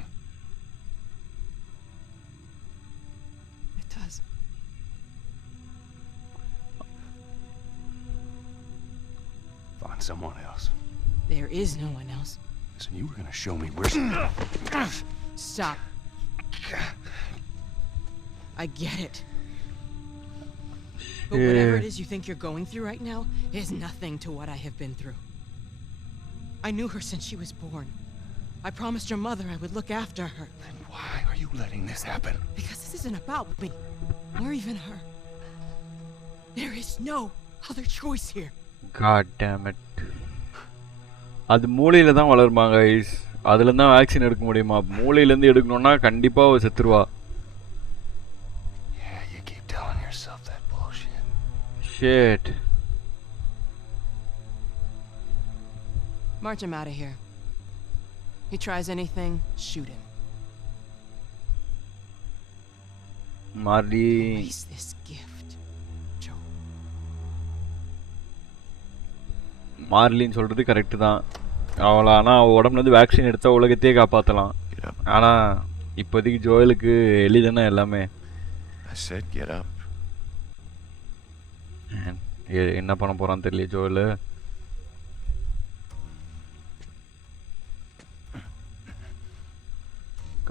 It does. Find someone else. There is no one else. Listen, you were gonna show me where she... Stop. I get it. But whatever it is you think you're going through right now is nothing to what I have been through. I knew her since she was born. I promised your mother I would look after her. Then why are you letting this happen? Because this isn't about me, or even her. There is no other choice here. God damn it. அது மூளையில தான் வளருமா கைஸ்? அதுல தான் வேக்சின் எடுக்க முடியுமா? மூளையில இருந்து எடுக்கணும்னா கண்டிப்பா அவ செத்துருவா. Yeah, you keep telling yourself that bullshit. Shit. March him out of here. He tries anything, shoot him. Marley Waste this gift, Joe. மார்லின்னு சொல்றது கரெக்டு தான். அவளை ஆனால் அவள் உடம்புலேருந்து வேக்சின் எடுத்தால் உலகத்தையே காப்பாற்றலாம். ஆனால் இப்போதைக்கு ஜோயலுக்கு எலி தானே எல்லாமே. I said get up. என்ன பண்ண போகிறான்னு தெரியல ஜோயலு.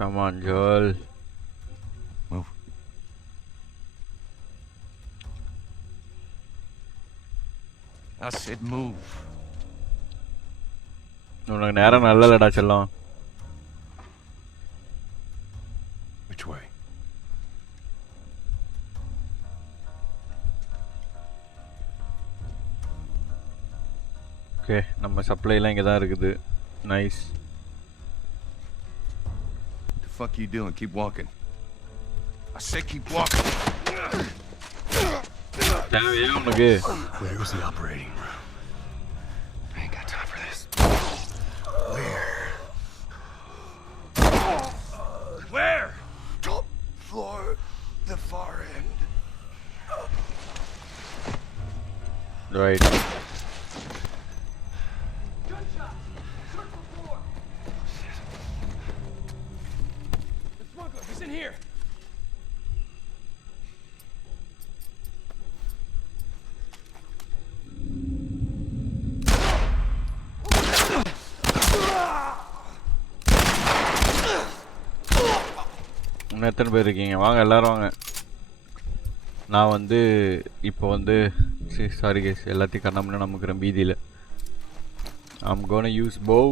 Come on, Joel. Move. I said move. உனக்கு நேரம் நல்லலடா செல்லம். Which way? ஓகே, நம்ம சப்ளைலாம் இங்கே தான் இருக்குது. Nice. The fuck you doing? Keep walking. I said keep walking. தேவையா உனக்கு? Where was the operating room? I ain't got time for this. Where? Top floor, the far end. Right. Gunshot! Circle 4! The smuggler, he's in here! இன்னும் எத்தனை பேர் இருக்கீங்க? வாங்க எல்லாரும் வாங்க. நான் வந்து இப்போ வந்து சாரி கேஸ் எல்லாத்தையும் கண்ணாமண்ணா நமக்குறேன் பீதியில். I'm gonna use bow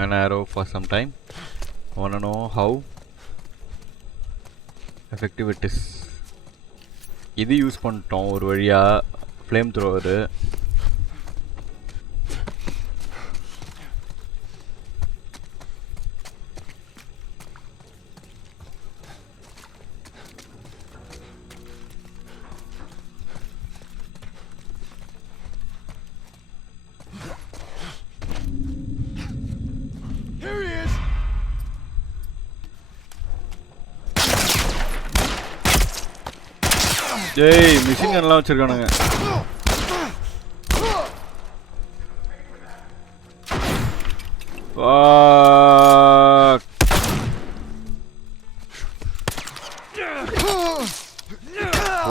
and arrow for some time. Wanna know how effective it is. இது யூஸ் பண்ணிட்டோம் ஒரு வழியாக, ஃப்ளேம் த்ரோவரு. Here he is. டேய் மிஷின் கன்லாம் வச்சுருக்கானுங்க.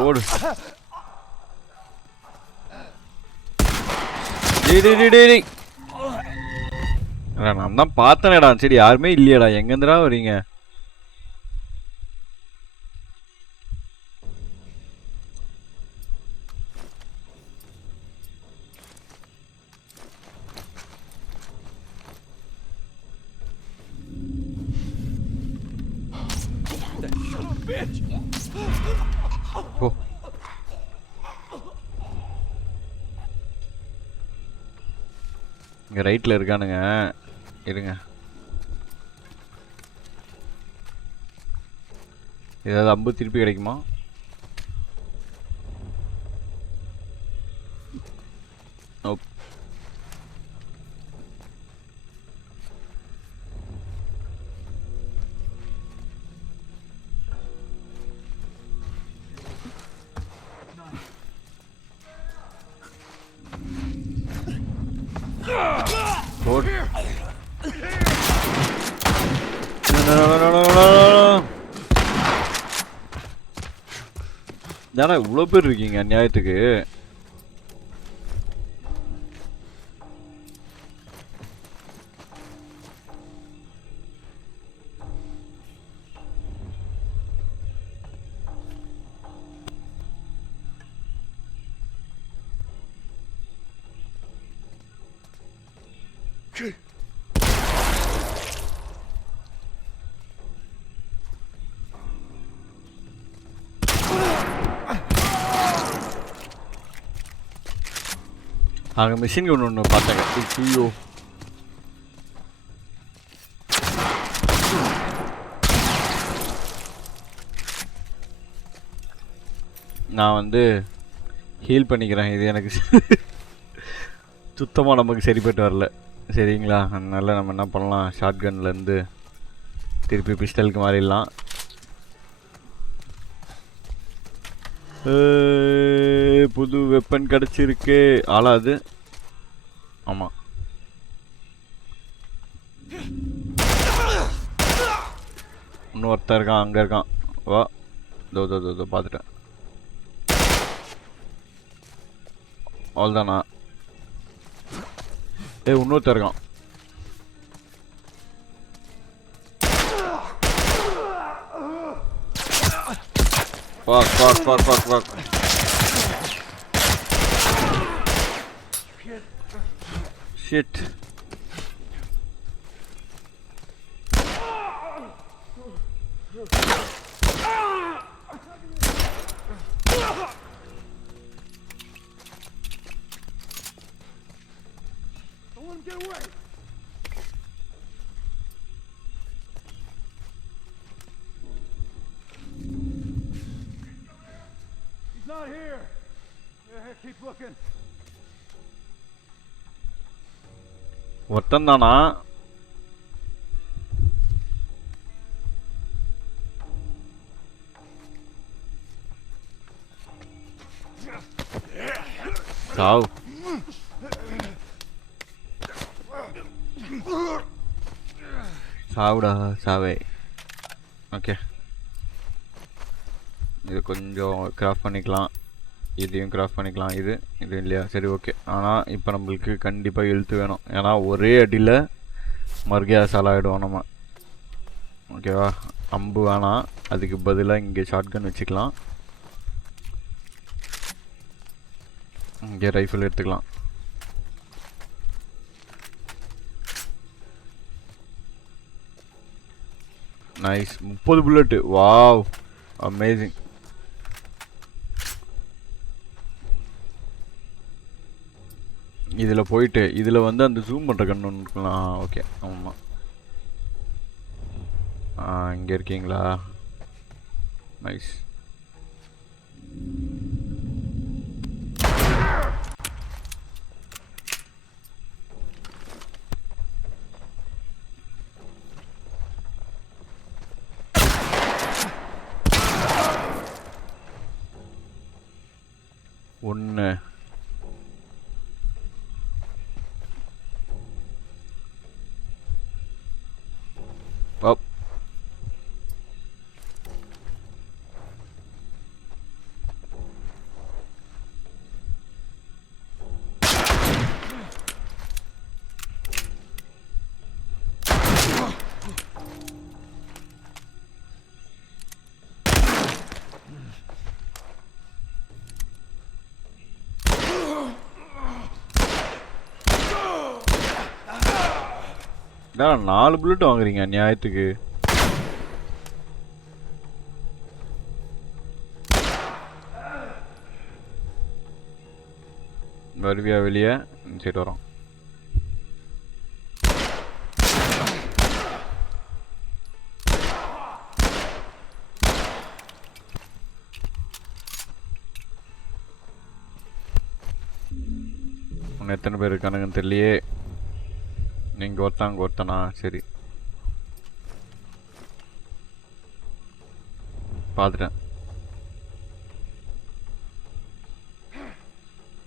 ஓடு. டேய் நான் தான் பார்த்தனேடா. சரி யாருமே இல்லையாடா? எங்கேருந்துடா வரீங்க? ஓ இங்கே ரைட்டில் இருக்கானுங்க. இருங்க, ஏதாவது அம்பு திருப்பி கிடைக்குமா? ஓ Lord. ஏன்னா இவ்வளோ பேர் இருக்கீங்க அநியாயத்துக்கு. அங்கே மிஷின் கன் ஒன்று பார்த்தாங்க. ஐயோ நான் வந்து ஹீல் பண்ணிக்கிறேன். இது எனக்கு சுத்தமாக நமக்கு சரிப்பட்டு வரல. சரிங்களா? அதனால் நம்ம என்ன பண்ணலாம், ஷார்ட் கன்லேருந்து திருப்பி பிஸ்டலுக்கு மாறிடலாம். புது வெப்பன் கிடச்சிருக்கு. ஆளாது. ஆமாம், இன்னொருத்தன் இருக்கான், அங்கே இருக்கான். வா, தோ தோ தோ தோ பார்த்துட்டேன். அவ்வளோதானா? இன்னொருத்தன் இருக்கான். Fuck, fuck, fuck, fuck, fuck. Shit. Don't let him get away. He's not here. Keep looking. ஒருத்தன் தானா? சாவ். சாவுடா சாவே. ஓகே, இது கொஞ்சம் கிராஃப்ட் பண்ணிக்கலாம், இதையும் கிராஃப்ட் பண்ணிக்கலாம். இது இல்லையா? சரி ஓகே. ஆனால் இப்போ நம்மளுக்கு கண்டிப்பாக எழுத்து வேணும், ஏன்னா ஒரே அடியில் மர்கியாசால் ஆகிடுவோம் நம்ம. ஓகேவா? அம்பு வேணாம், அதுக்கு பதிலாக இங்கே ஷாட்கன் வச்சுக்கலாம், இங்கே ரைஃபிள் எடுத்துக்கலாம். நைஸ், 30 புல்லட்டு. Wow, amazing. இதில் போயிட்டு இதில் வந்து அந்த ஜூம் பண்ணுற கண்ணு ஒன்று இருக்கலாம். ஓகே, ஆமாம். இங்கே இருக்கீங்களா? நைஸ். ஒன்று அப். என்ன 4 புல்லட் வாங்குறீங்க நியாயத்துக்கு? வருவியா வெளியே? சரி வரோம். இன்னும் எத்தனை பேர் இருக்கானுங்கன்னு தெரியலையே. நீங்கள் ஒருத்தாங்க ஒருத்தனா? சரி பார்த்துட்டேன்.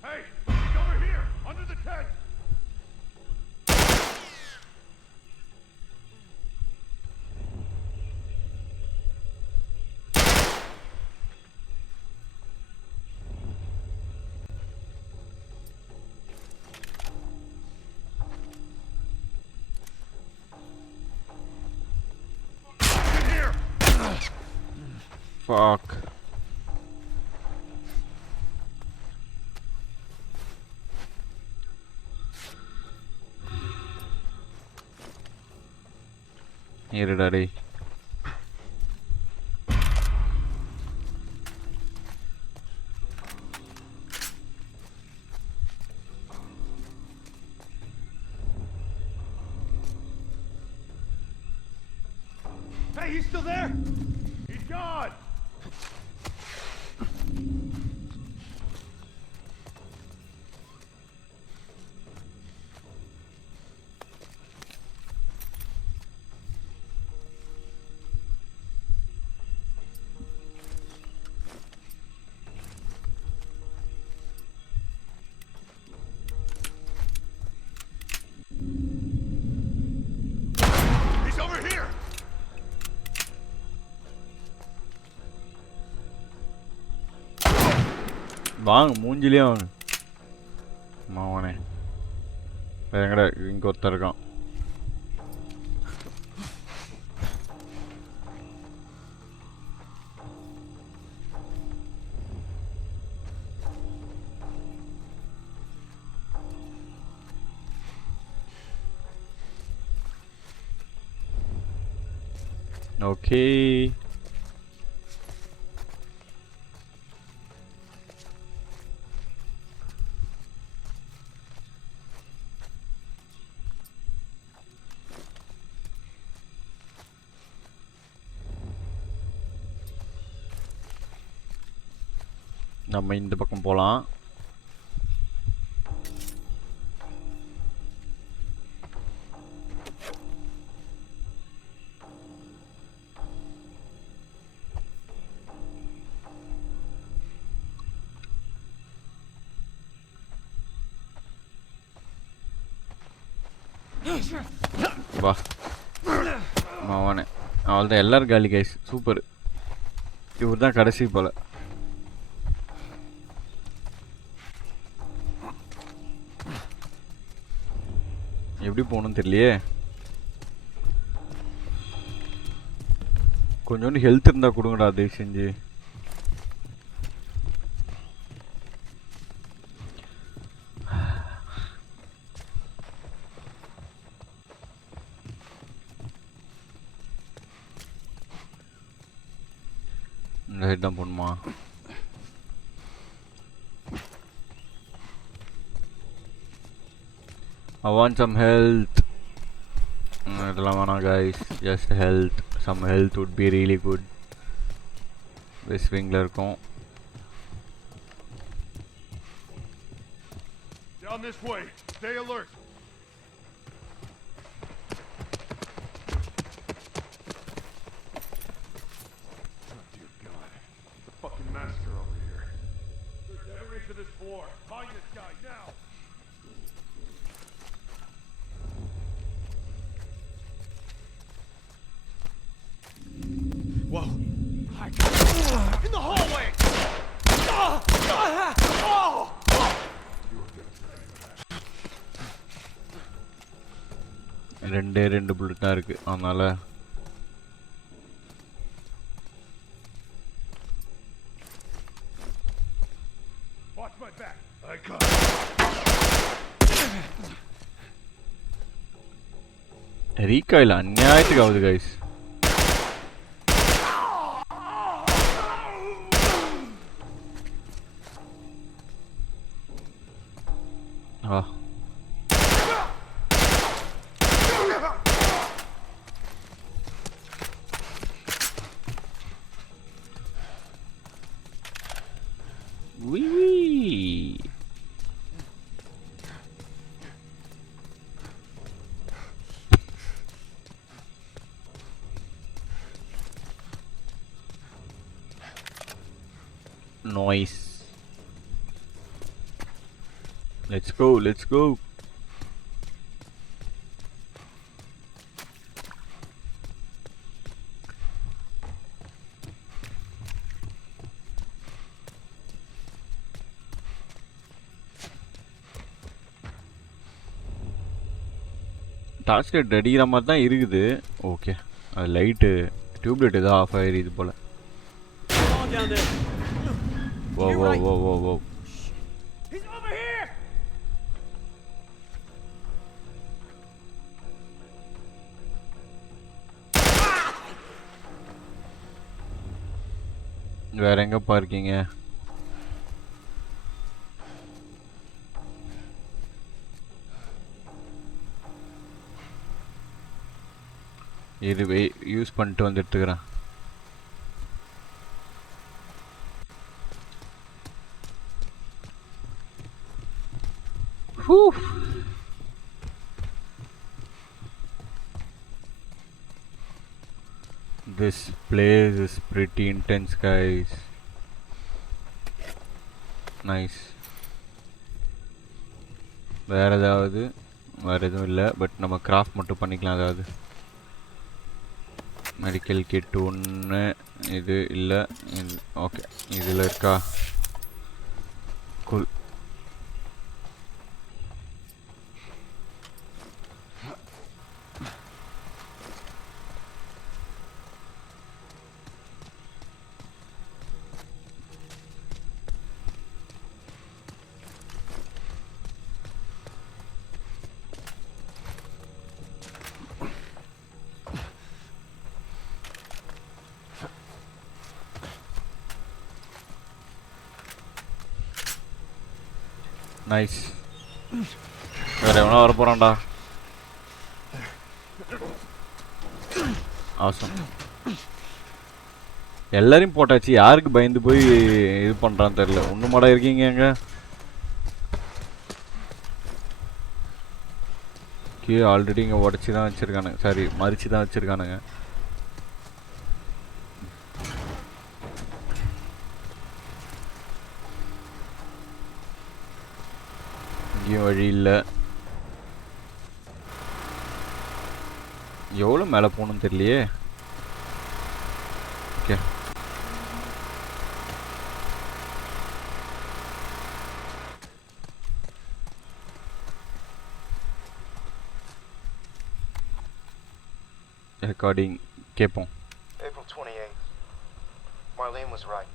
Hey, he's over here, under the tent. Fuck. இருடா டேய். Hey, he's still there? He's gone. He's over here. வாங்க மூஞ்சிலே வாங்க மாவனே. வேற எங்கடா? இங்கே ஒருத்தர் இருக்கான். ஓகே, நம்ம இந்த பக்கம் போகலாம். வா மாவானே அவ்வளோதான் எல்லாரும் காலி கைஸ் சூப்பர் இவர் தான் கடைசி போல் எப்படி போகணும்னு தெரியலையே கொஞ்சோண்டு ஹெல்த் இருந்தால் கொடுங்கடா தயவு செஞ்சு இந்த சைட் தான் போகணுமா I want some health. இதெல்லாம் வேணாம் guys just health some health would be really good west விங்கில் இருக்கும் Down this way. Stay alert. Oh dear God. The fucking master over here. There's every inch of this floor. Find this guy now. Whoa. In the hallway! ரெண்டு bullet தான் இருக்குது அதனால் Watch my back. I got it. Recoil அநியாயத்துக்கு ஆகுது guys ஆ Wee. Nice. Let's go, let's go. Torch light அடிக்கிற மாதிரி தான் இருக்குது ஓகே அது லைட்டு டியூப்லைட் ஏதோ ஆஃப் ஆகிடுது போல் ஓ ஓ ஓ ஓ ஓ He's over here! வேற எங்கப்பா இருக்கீங்க இதுவே யூஸ் பண்ணிட்டு வந்துட்டுருக்கிறேன் This place is pretty intense guys nice வேற எதுவும் இல்லை பட் நம்ம கிராஃப்ட் மட்டும் பண்ணிக்கலாம் அதாவது மெடிக்கல் கிட் ஒன்று இது இல்லை ஓகே இதில் இருக்கா கூல் நைஸ் வேற எவனா வர போறான்டா அவசரம் எல்லாரையும் போட்டாச்சு யாருக்கு பயந்து போய் இது பண்றான்னு தெரியல ஒண்ணு மாடா இருக்கீங்க அங்க கீழே ஆல்ரெடி இங்க உடச்சி தான் வச்சிருக்கானுங்க சாரி மறிச்சு தான் வச்சிருக்கானுங்க இங்கேயும் வழி இல்லை எவ்வளோ மேலே போகணும்னு தெரியலையே. ஓகே, ரெக்கார்டிங் கேட்போம். April 28th. Marlene was right.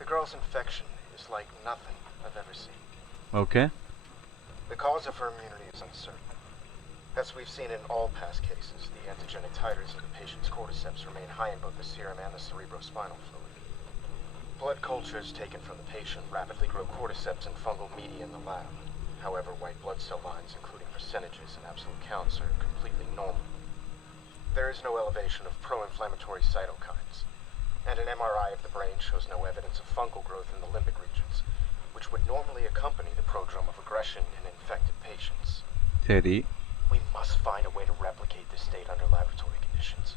The girl's infection is like nothing I've ever seen. Okay, The cause of her immunity is uncertain. As we've seen in all past cases, the antigenic titers in the patient's cordyceps remain high in both the serum and the cerebrospinal fluid. Blood cultures taken from the patient rapidly grow cordyceps and fungal media in the lab. However, white blood cell lines, including percentages and absolute counts, are completely normal. There is no elevation of pro-inflammatory cytokines, and an MRI of the brain shows no evidence of fungal growth in the limbic regions, which would normally accompany the prodrome of aggression in infected patients. சரி. We must find a way to replicate this state under laboratory conditions.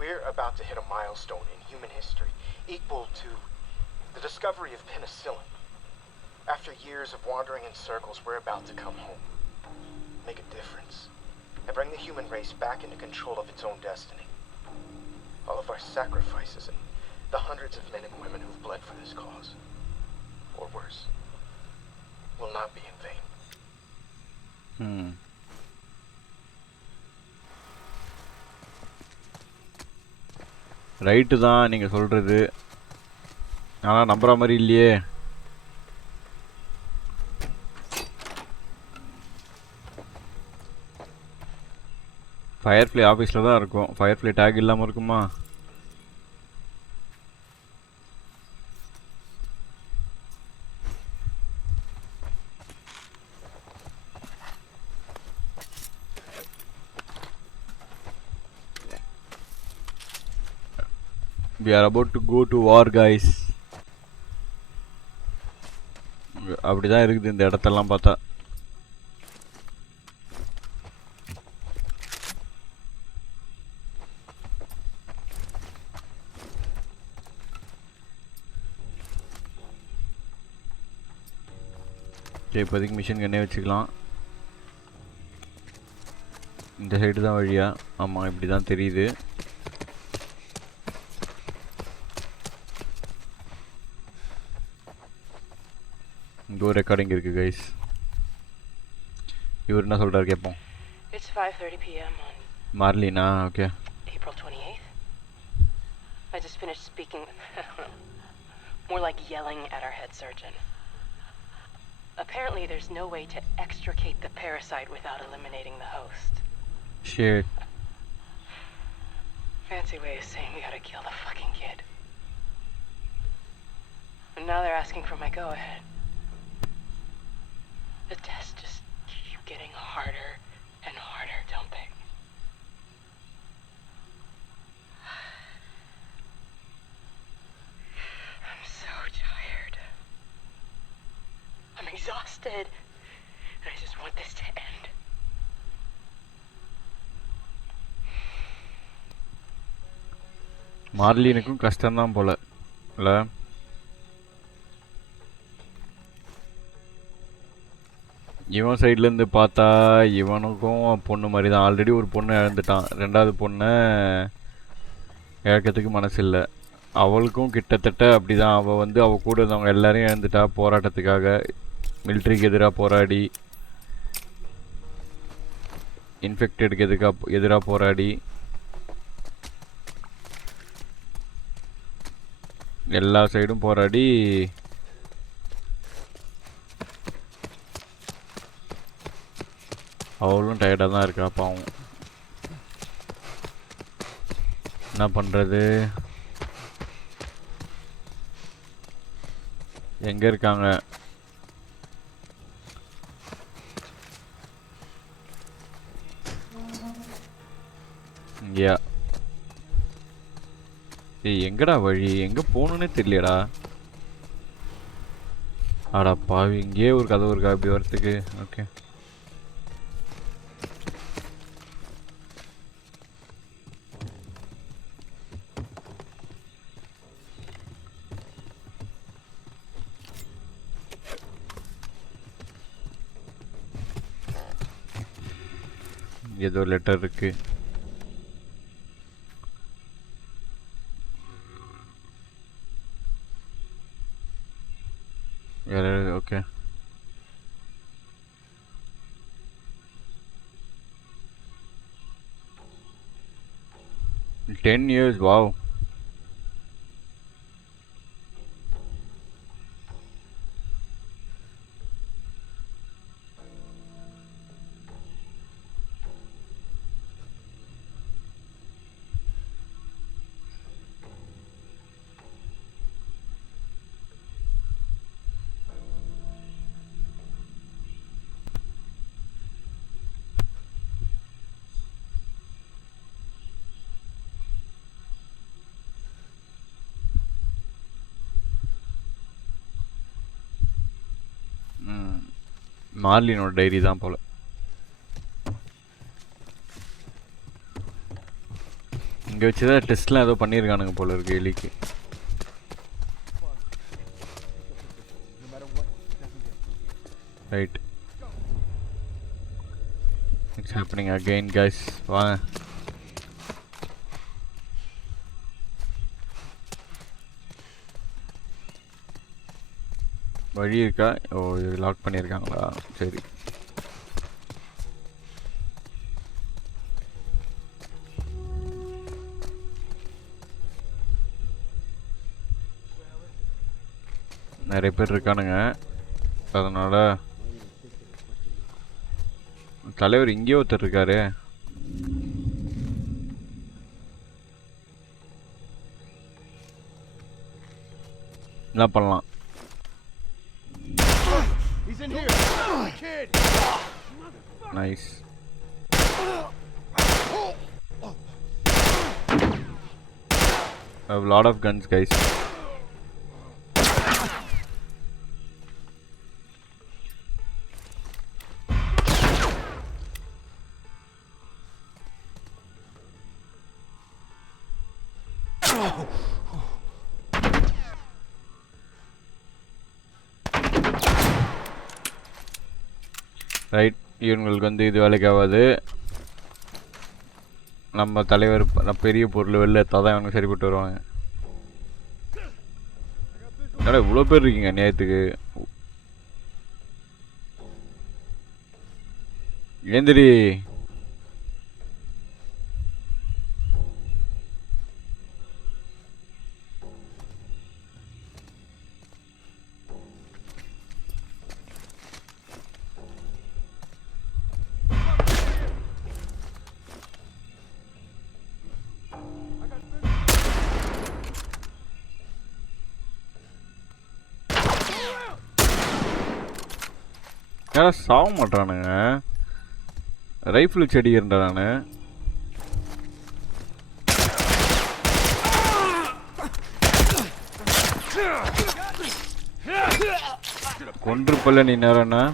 We're about to hit a milestone in human history equal to the discovery of penicillin. After years of wandering in circles, we're about to come home, make a difference, and bring the human race back into control of its own destiny. All of our sacrifices and the hundreds of men and women who've bled for this cause, or worse, will not be in vain. Right தான் நீங்கள் சொல்கிறது, ஆனால் நம்புற மாதிரி இல்லையே. ஃபயர்ஃப்ளை ஆஃபீஸில் தான் இருக்கும். ஃபயர்ஃப்ளை டேக் இல்லாமல் இருக்குமா? We are about to go to war, guys. அப்படி தான் இருக்குது இந்த இடத்தெல்லாம் பார்த்தா. இப்போதைக்கு மிஷின் கண்ணே வச்சுக்கலாம். இந்த சைடு தான் வழியா? ஆமாம், இப்படி தான் தெரியுது. இங்கே ஒரு ரெக்கார்டிங் இருக்குது கைஸ். இவர் என்ன சொல்கிறார் கேட்போம். It's 5:30 p.m. on மார்லினா? Okay. April 28th. I just finished speaking with more like yelling at our head surgeon. Apparently there's no way to extricate the parasite without eliminating the host. Shit. Fancy way of saying we gotta kill the fucking kid. And now they're asking for my go-ahead. The tests just keep getting harder and harder, don't they? I'm so tired. I'm exhausted. And I just want this to end. மார்லினுக்கும் கஷ்டம்தான் போல இல்லை? இவன் சைட்லேருந்து பார்த்தா இவனுக்கும் பொண்ணு மாதிரி தான். ஆல்ரெடி ஒரு பொண்ணை இழந்துட்டான். ரெண்டாவது பொண்ணை இழக்கிறதுக்கு மனசு இல்லை. அவளுக்கும் கிட்டத்தட்ட அப்படி தான். அவள் வந்து அவள் கூட இருந்தவங்க எல்லாரையும் இழந்துட்டா போராட்டத்துக்காக. மிலிட்ரிக்கு எதிராக போராடி, இன்ஃபெக்டடுக்கு எதிராக போராடி, எல்லா சைடும் போராடி அவளும் டயர்டாக தான் இருக்கா பாவம். என்ன பண்ணுறது? எங்கே இருக்காங்க? இங்கேயா? ஏய், எங்கடா வழி? எங்கே போகணுன்னே தெரியலடா. ஆடா பாவி, இங்கேயே ஒரு கதவு இருக்கா இப்படி வரத்துக்கு? ஓகே. ஏதோ லெட்டர் இருக்கு. 10 years, wow. மார்லினோட டைரி தான் போல. இங்கே வச்சு தான் டெஸ்ட்லாம் ஏதோ பண்ணியிருக்கானுங்க போல இருக்கு எலிக்கு. Right, it's happening again guys. வாங்க. வழி இருக்கா? ஓ, இது லாக் பண்ணியிருக்காங்களா? சரி. நிறைய பேர் இருக்கானுங்க, அதனால தலைவர் இங்கேயே ஒருத்தர் இருக்காரு. என்ன பண்ணலாம்? He's in here. Kid. Nice. I have a lot of guns, guys. Right, இவங்களுக்கு வந்து இது வேலைக்கு ஆகாது. நம்ம தலைவர் பெரிய பொருள் வெளில எடுத்தால் தான் இவனுக்கு சரிப்பட்டு வருவாங்க. ஏன்னா இவ்வளோ பேர் இருக்கீங்க நேற்றுக்கு. ஏந்திரி. ஏன்னா சாக மாட்டானுங்க. ரைஃபிள் வச்சு அடிக்கிறேன்டா நான். கொன்றுப்பல்ல நீ நேரம்னா.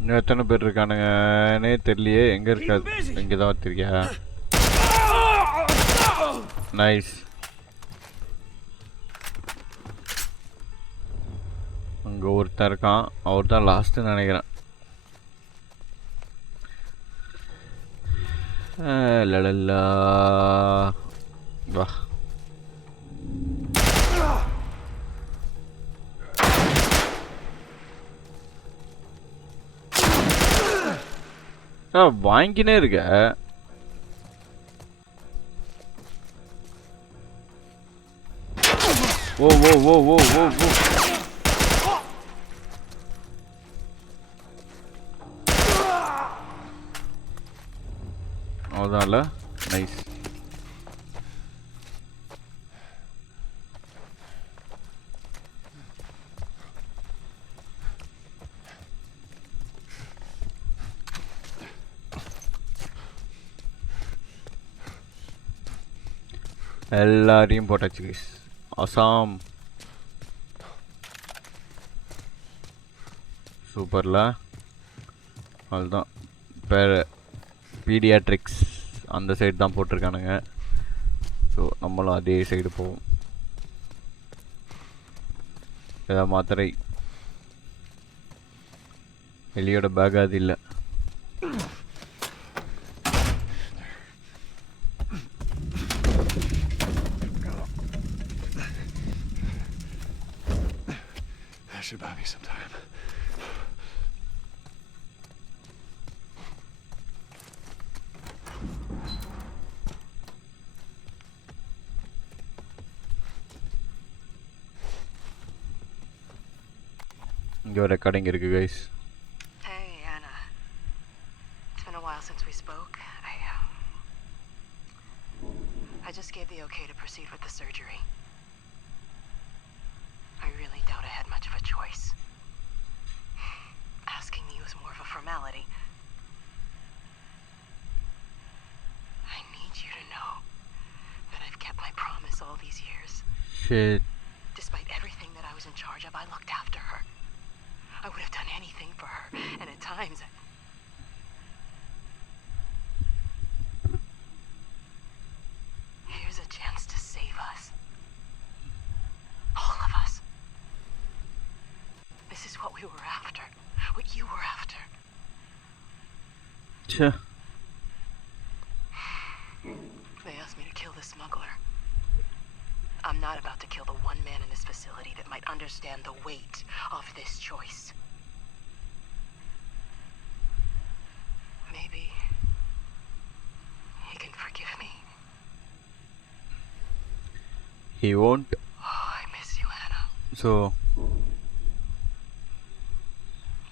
இன்னும் எத்தனை பேர் இருக்கானுங்கன்னே தெரியலையே. எங்கே இருக்காது? இங்கே தான் வச்சிருக்கியா? நைஸ். அங்கே ஒருத்தன் இருக்கான், அவர் தான் லாஸ்ட்டுன்னு நினைக்கிறேன். லலல்லா வா. வாங்கினே இருக்க. ஓ ஓ ஓ ஓ ஓ ஓ. அவ்வளோதான்ல. நைஸ். எல்லாரையும் போட்டாச்சு கைஸ். அசாம். சூப்பர்ல. அதுதான் பேர் பீடியாட்ரிக்ஸ் அந்த சைடு தான் போட்டிருக்கானுங்க. ஸோ நம்மளும் அதே சைடு போவோம். ஏதாவது மாத்திரை எலியோட பேக் அது இல்லை. That should buy me some time. இங்கே ஒரு ரெக்கார்டிங் இருக்குது guys. Hey, Anna. It's been a while since we spoke. I just gave the okay to proceed with the surgery. I really doubt I had much of a choice. Asking you is more of a formality. I need you to know that I've kept my promise all these years. Shit. Despite everything that I was in charge of, I looked after her. I would have done anything for her, and at times here's a chance to save us. All of us. This is what we were after. What you were after. Sure. They asked me to kill the smuggler. I'm not about to kill the one man in this facility that might understand the weight of this choice. Maybe he can forgive me. He won't. Oh, I miss you, Anna. So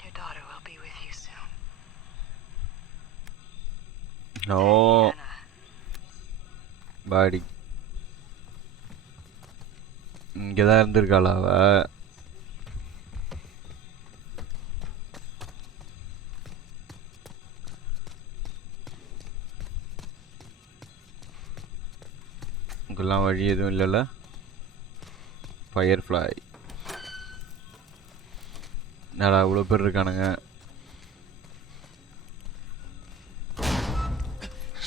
Your daughter will be with you soon. no Anna. பாடி இங்கே தான் இருந்திருக்காளா அவ? இங்கெல்லாம் வழி எதுவும் இல்லைல்ல. Fire fly என்னடா இவ்வளோ பேர் இருக்கானுங்க.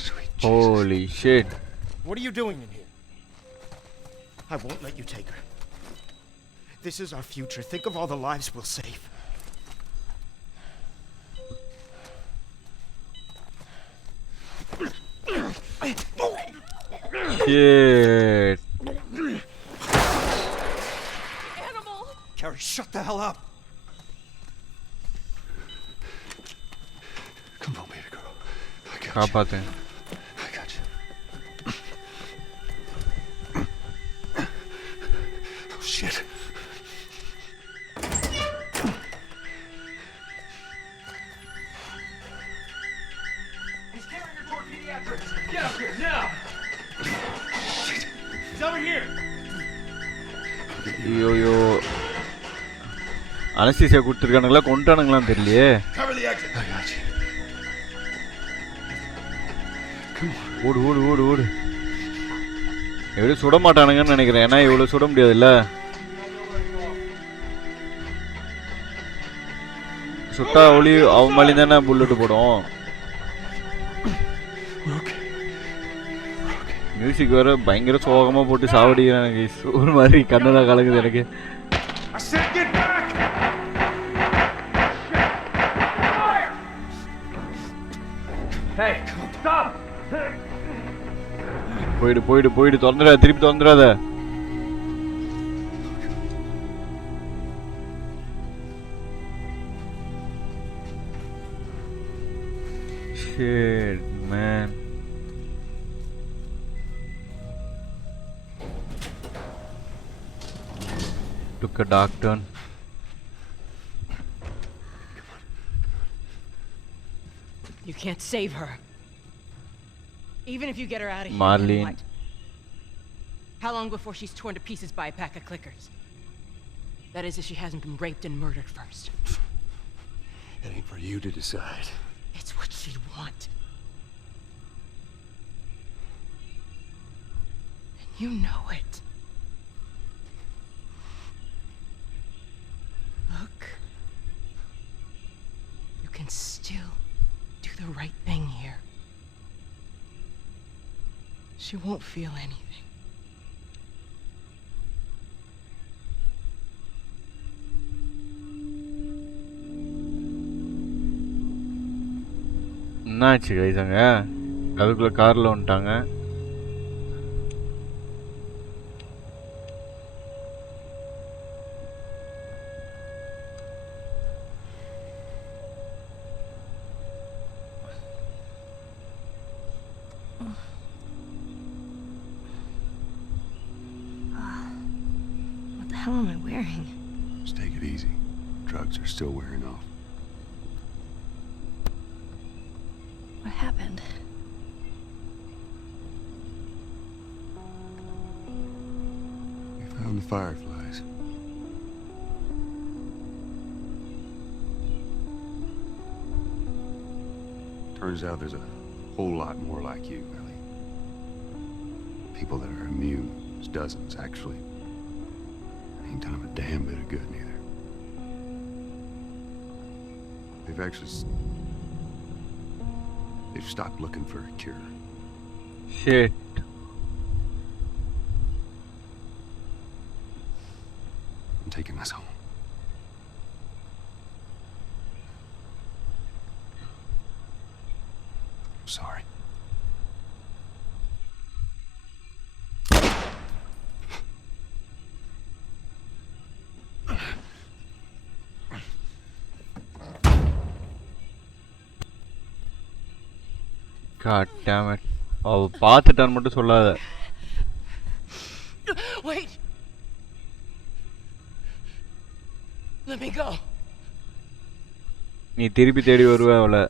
Sweet holy shit. What are you doing in here? I won't let you take her. This is our future. Think of all the lives we'll save. Shit. Carrie, shut the hell up. Come on, baby girl. I got you. காப்பாத்தேன். I got you. Oh, shit. He's carrying her toward pediatrics. Get up here now. He's over here. ஐயோயோ அனஸ்தீசியா கொடுத்துருக்கானுங்களா கொண்டானுங்களான்னு தெரியலையே. Cover the exit. I got you. Come on. ஓடு ஓடு ஓடு ஓடு. எப்படியும் சுட மாட்டானுங்கன்னு நினைக்கிறேன். ஏன்னா இவ்வளோ சுட முடியாதுல்ல. சுட்டா ஒளி அவன் மேலே தானே புல்லட்டு போடும். We're okay. மியூசிக் வேற பயங்கர சோகமாக போட்டு சாவடிக்கிறானுங்க. ஒரு மாதிரி கண்ணெல்லாம் கலங்குது எனக்கு. I said get back. Fire! Hey, stop. போயிடு போயிடு போயிடு. திறந்துடாத, திருப்பி திறந்துடாத. Shit, man. Took a dark turn. You can't save her. Even if you get her out of here, Marlene. then what? How long before she's torn to pieces by a pack of clickers? That is, if she hasn't been raped and murdered first. It ain't for you to decide. It's what she'd want. And you know it. Look. You can still do the right thing here. She won't feel anything. என்னாச்சு கைஸ் அங்க அதுக்குள்ள கார்ல வந்துட்டாங்க. What the hell am I wearing? Just take it easy. Drugs are still wearing off. What happened? We found the fireflies. Turns out there's a whole lot more like you, Ellie. People that are immune. There's dozens, actually. Ain't done them a damn bit of good, neither. They've actually... They've stopped looking for a cure. Shit. I'm taking us home. I'm sorry. God damn it. அவ பார்த்துட்டான்னு மட்டும் சொல்லாத. Wait! Let me go. நீ திருப்பி தேடி வருவ அவளை.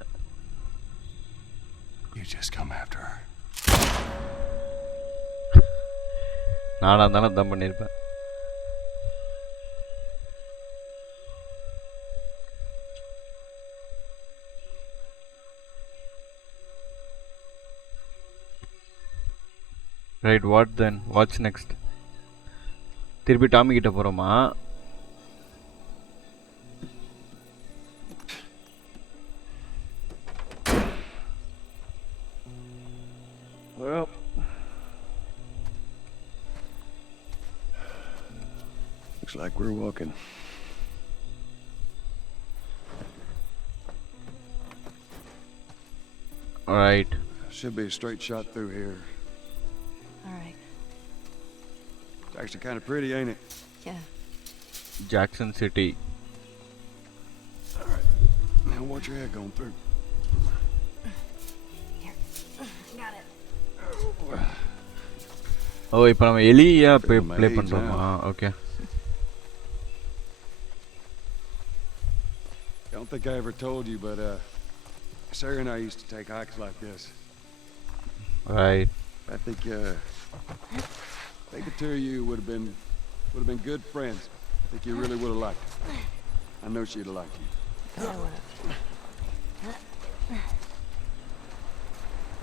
You just come after her. நானா இருந்தாலும் அதான் பண்ணியிருப்பேன். Right, what then? What's next? திருப்பி டாமி கிட்ட போகிறோமா? Well, looks like we're walking. Right. Should be a straight shot through here. All right. It's actually kind of pretty, ain't it? Yeah. Jackson city. All right. Now watch your head going through. Here. Got it. Oh, இப்போ நம்ம எலியா play Amazing. பண்ணுறோமா? Okay. Don't think I ever told you, but Sarah and I used to take hikes like this. Right. I think the two of you would have been good friends. I think you really would have liked her. I know she'd have liked you.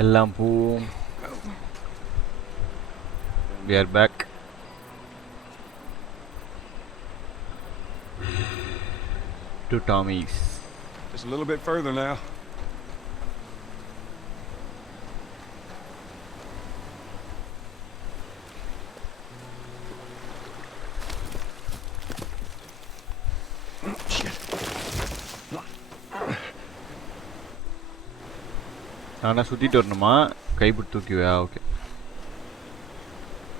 எல்லாம் பூவும். We are back. To Tommy's. Just a little bit further now. நானா சுத்திட்டு வரணுமா? கைப்பிடி தூக்கியா? Okay.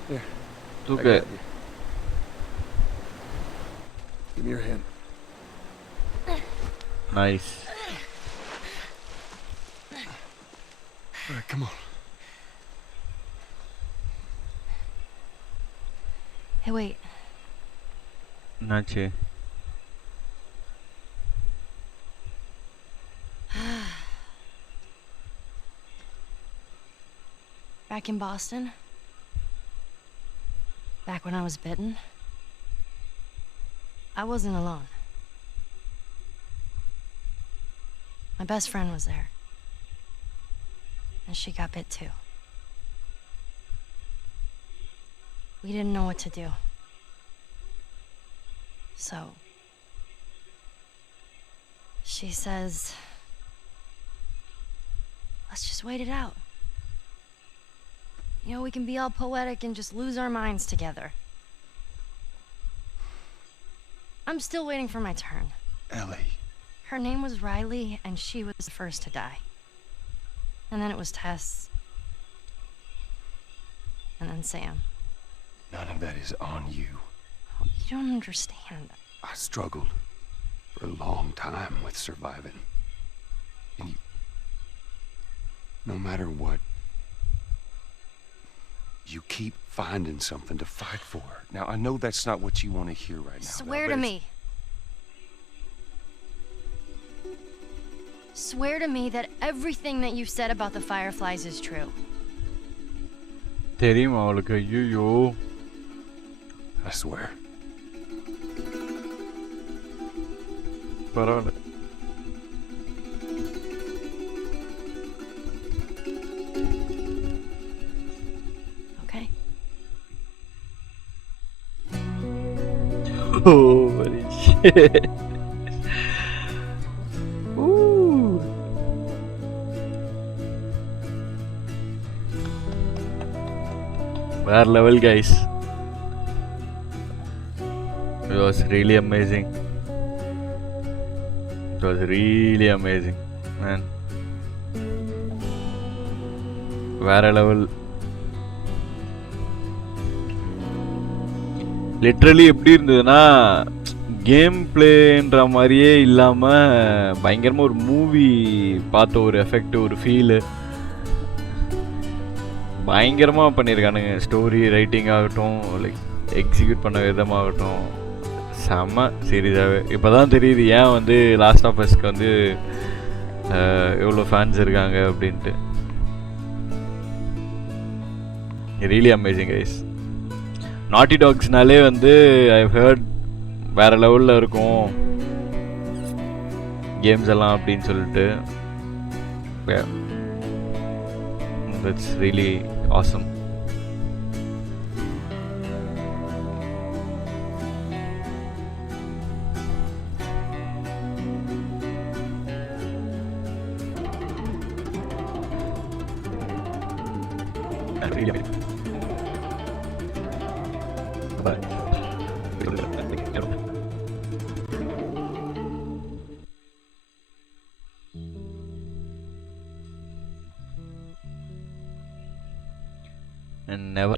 Here. தூக்கு. I got you. Give me your hand. Nice. All right, come on. Hey, wait. என்னாச்சு? Back in Boston, back when I was bitten, I wasn't alone. My best friend was there. And she got bit too. We didn't know what to do. So, she says, let's just wait it out. You know, we can be all poetic and just lose our minds together. I'm still waiting for my turn. Ellie. Her name was Riley, and she was the first to die. And then it was Tess. And then Sam. None of that is on you. You don't understand. I struggled for a long time with surviving. And no matter what, you keep finding something to fight for. Now, I know that's not what you want to hear right now. Swear to me. Swear to me that everything that you've said about the Fireflies is true. தெரியுமா அவளுக்கு? ஐயோ. I swear. பரவாயில்ல. Okay. Holy shit. Ooh. Where level, guys? It was really amazing. It was really amazing, man. Where level? Literally எப்படி இருந்ததுன்னா கேம் பிளேன்ற மாதிரியே இல்லாமல் பயங்கரமாக ஒரு மூவி பார்த்த ஒரு எஃபெக்ட், ஒரு ஃபீலு பயங்கரமாக பண்ணியிருக்கானுங்க. ஸ்டோரி ரைட்டிங் ஆகட்டும், லைக் எக்ஸிக்யூட் பண்ண விதமாகட்டும், செம்ம சீரியஸாகவே. இப்போ தான் தெரியுது ஏன் வந்து லாஸ்ட் ஆஃப் அஸ்க்கு வந்து எவ்வளோ ஃபேன்ஸ் இருக்காங்க அப்படின்ட்டு. Really amazing guys. நாட்டி டாக்ஸ்னாலே வந்து ஐவ் ஹர்ட் வேறு லெவலில் இருக்கும் கேம்ஸ் எல்லாம் அப்படின்னு சொல்லிட்டு. That's really awesome. And never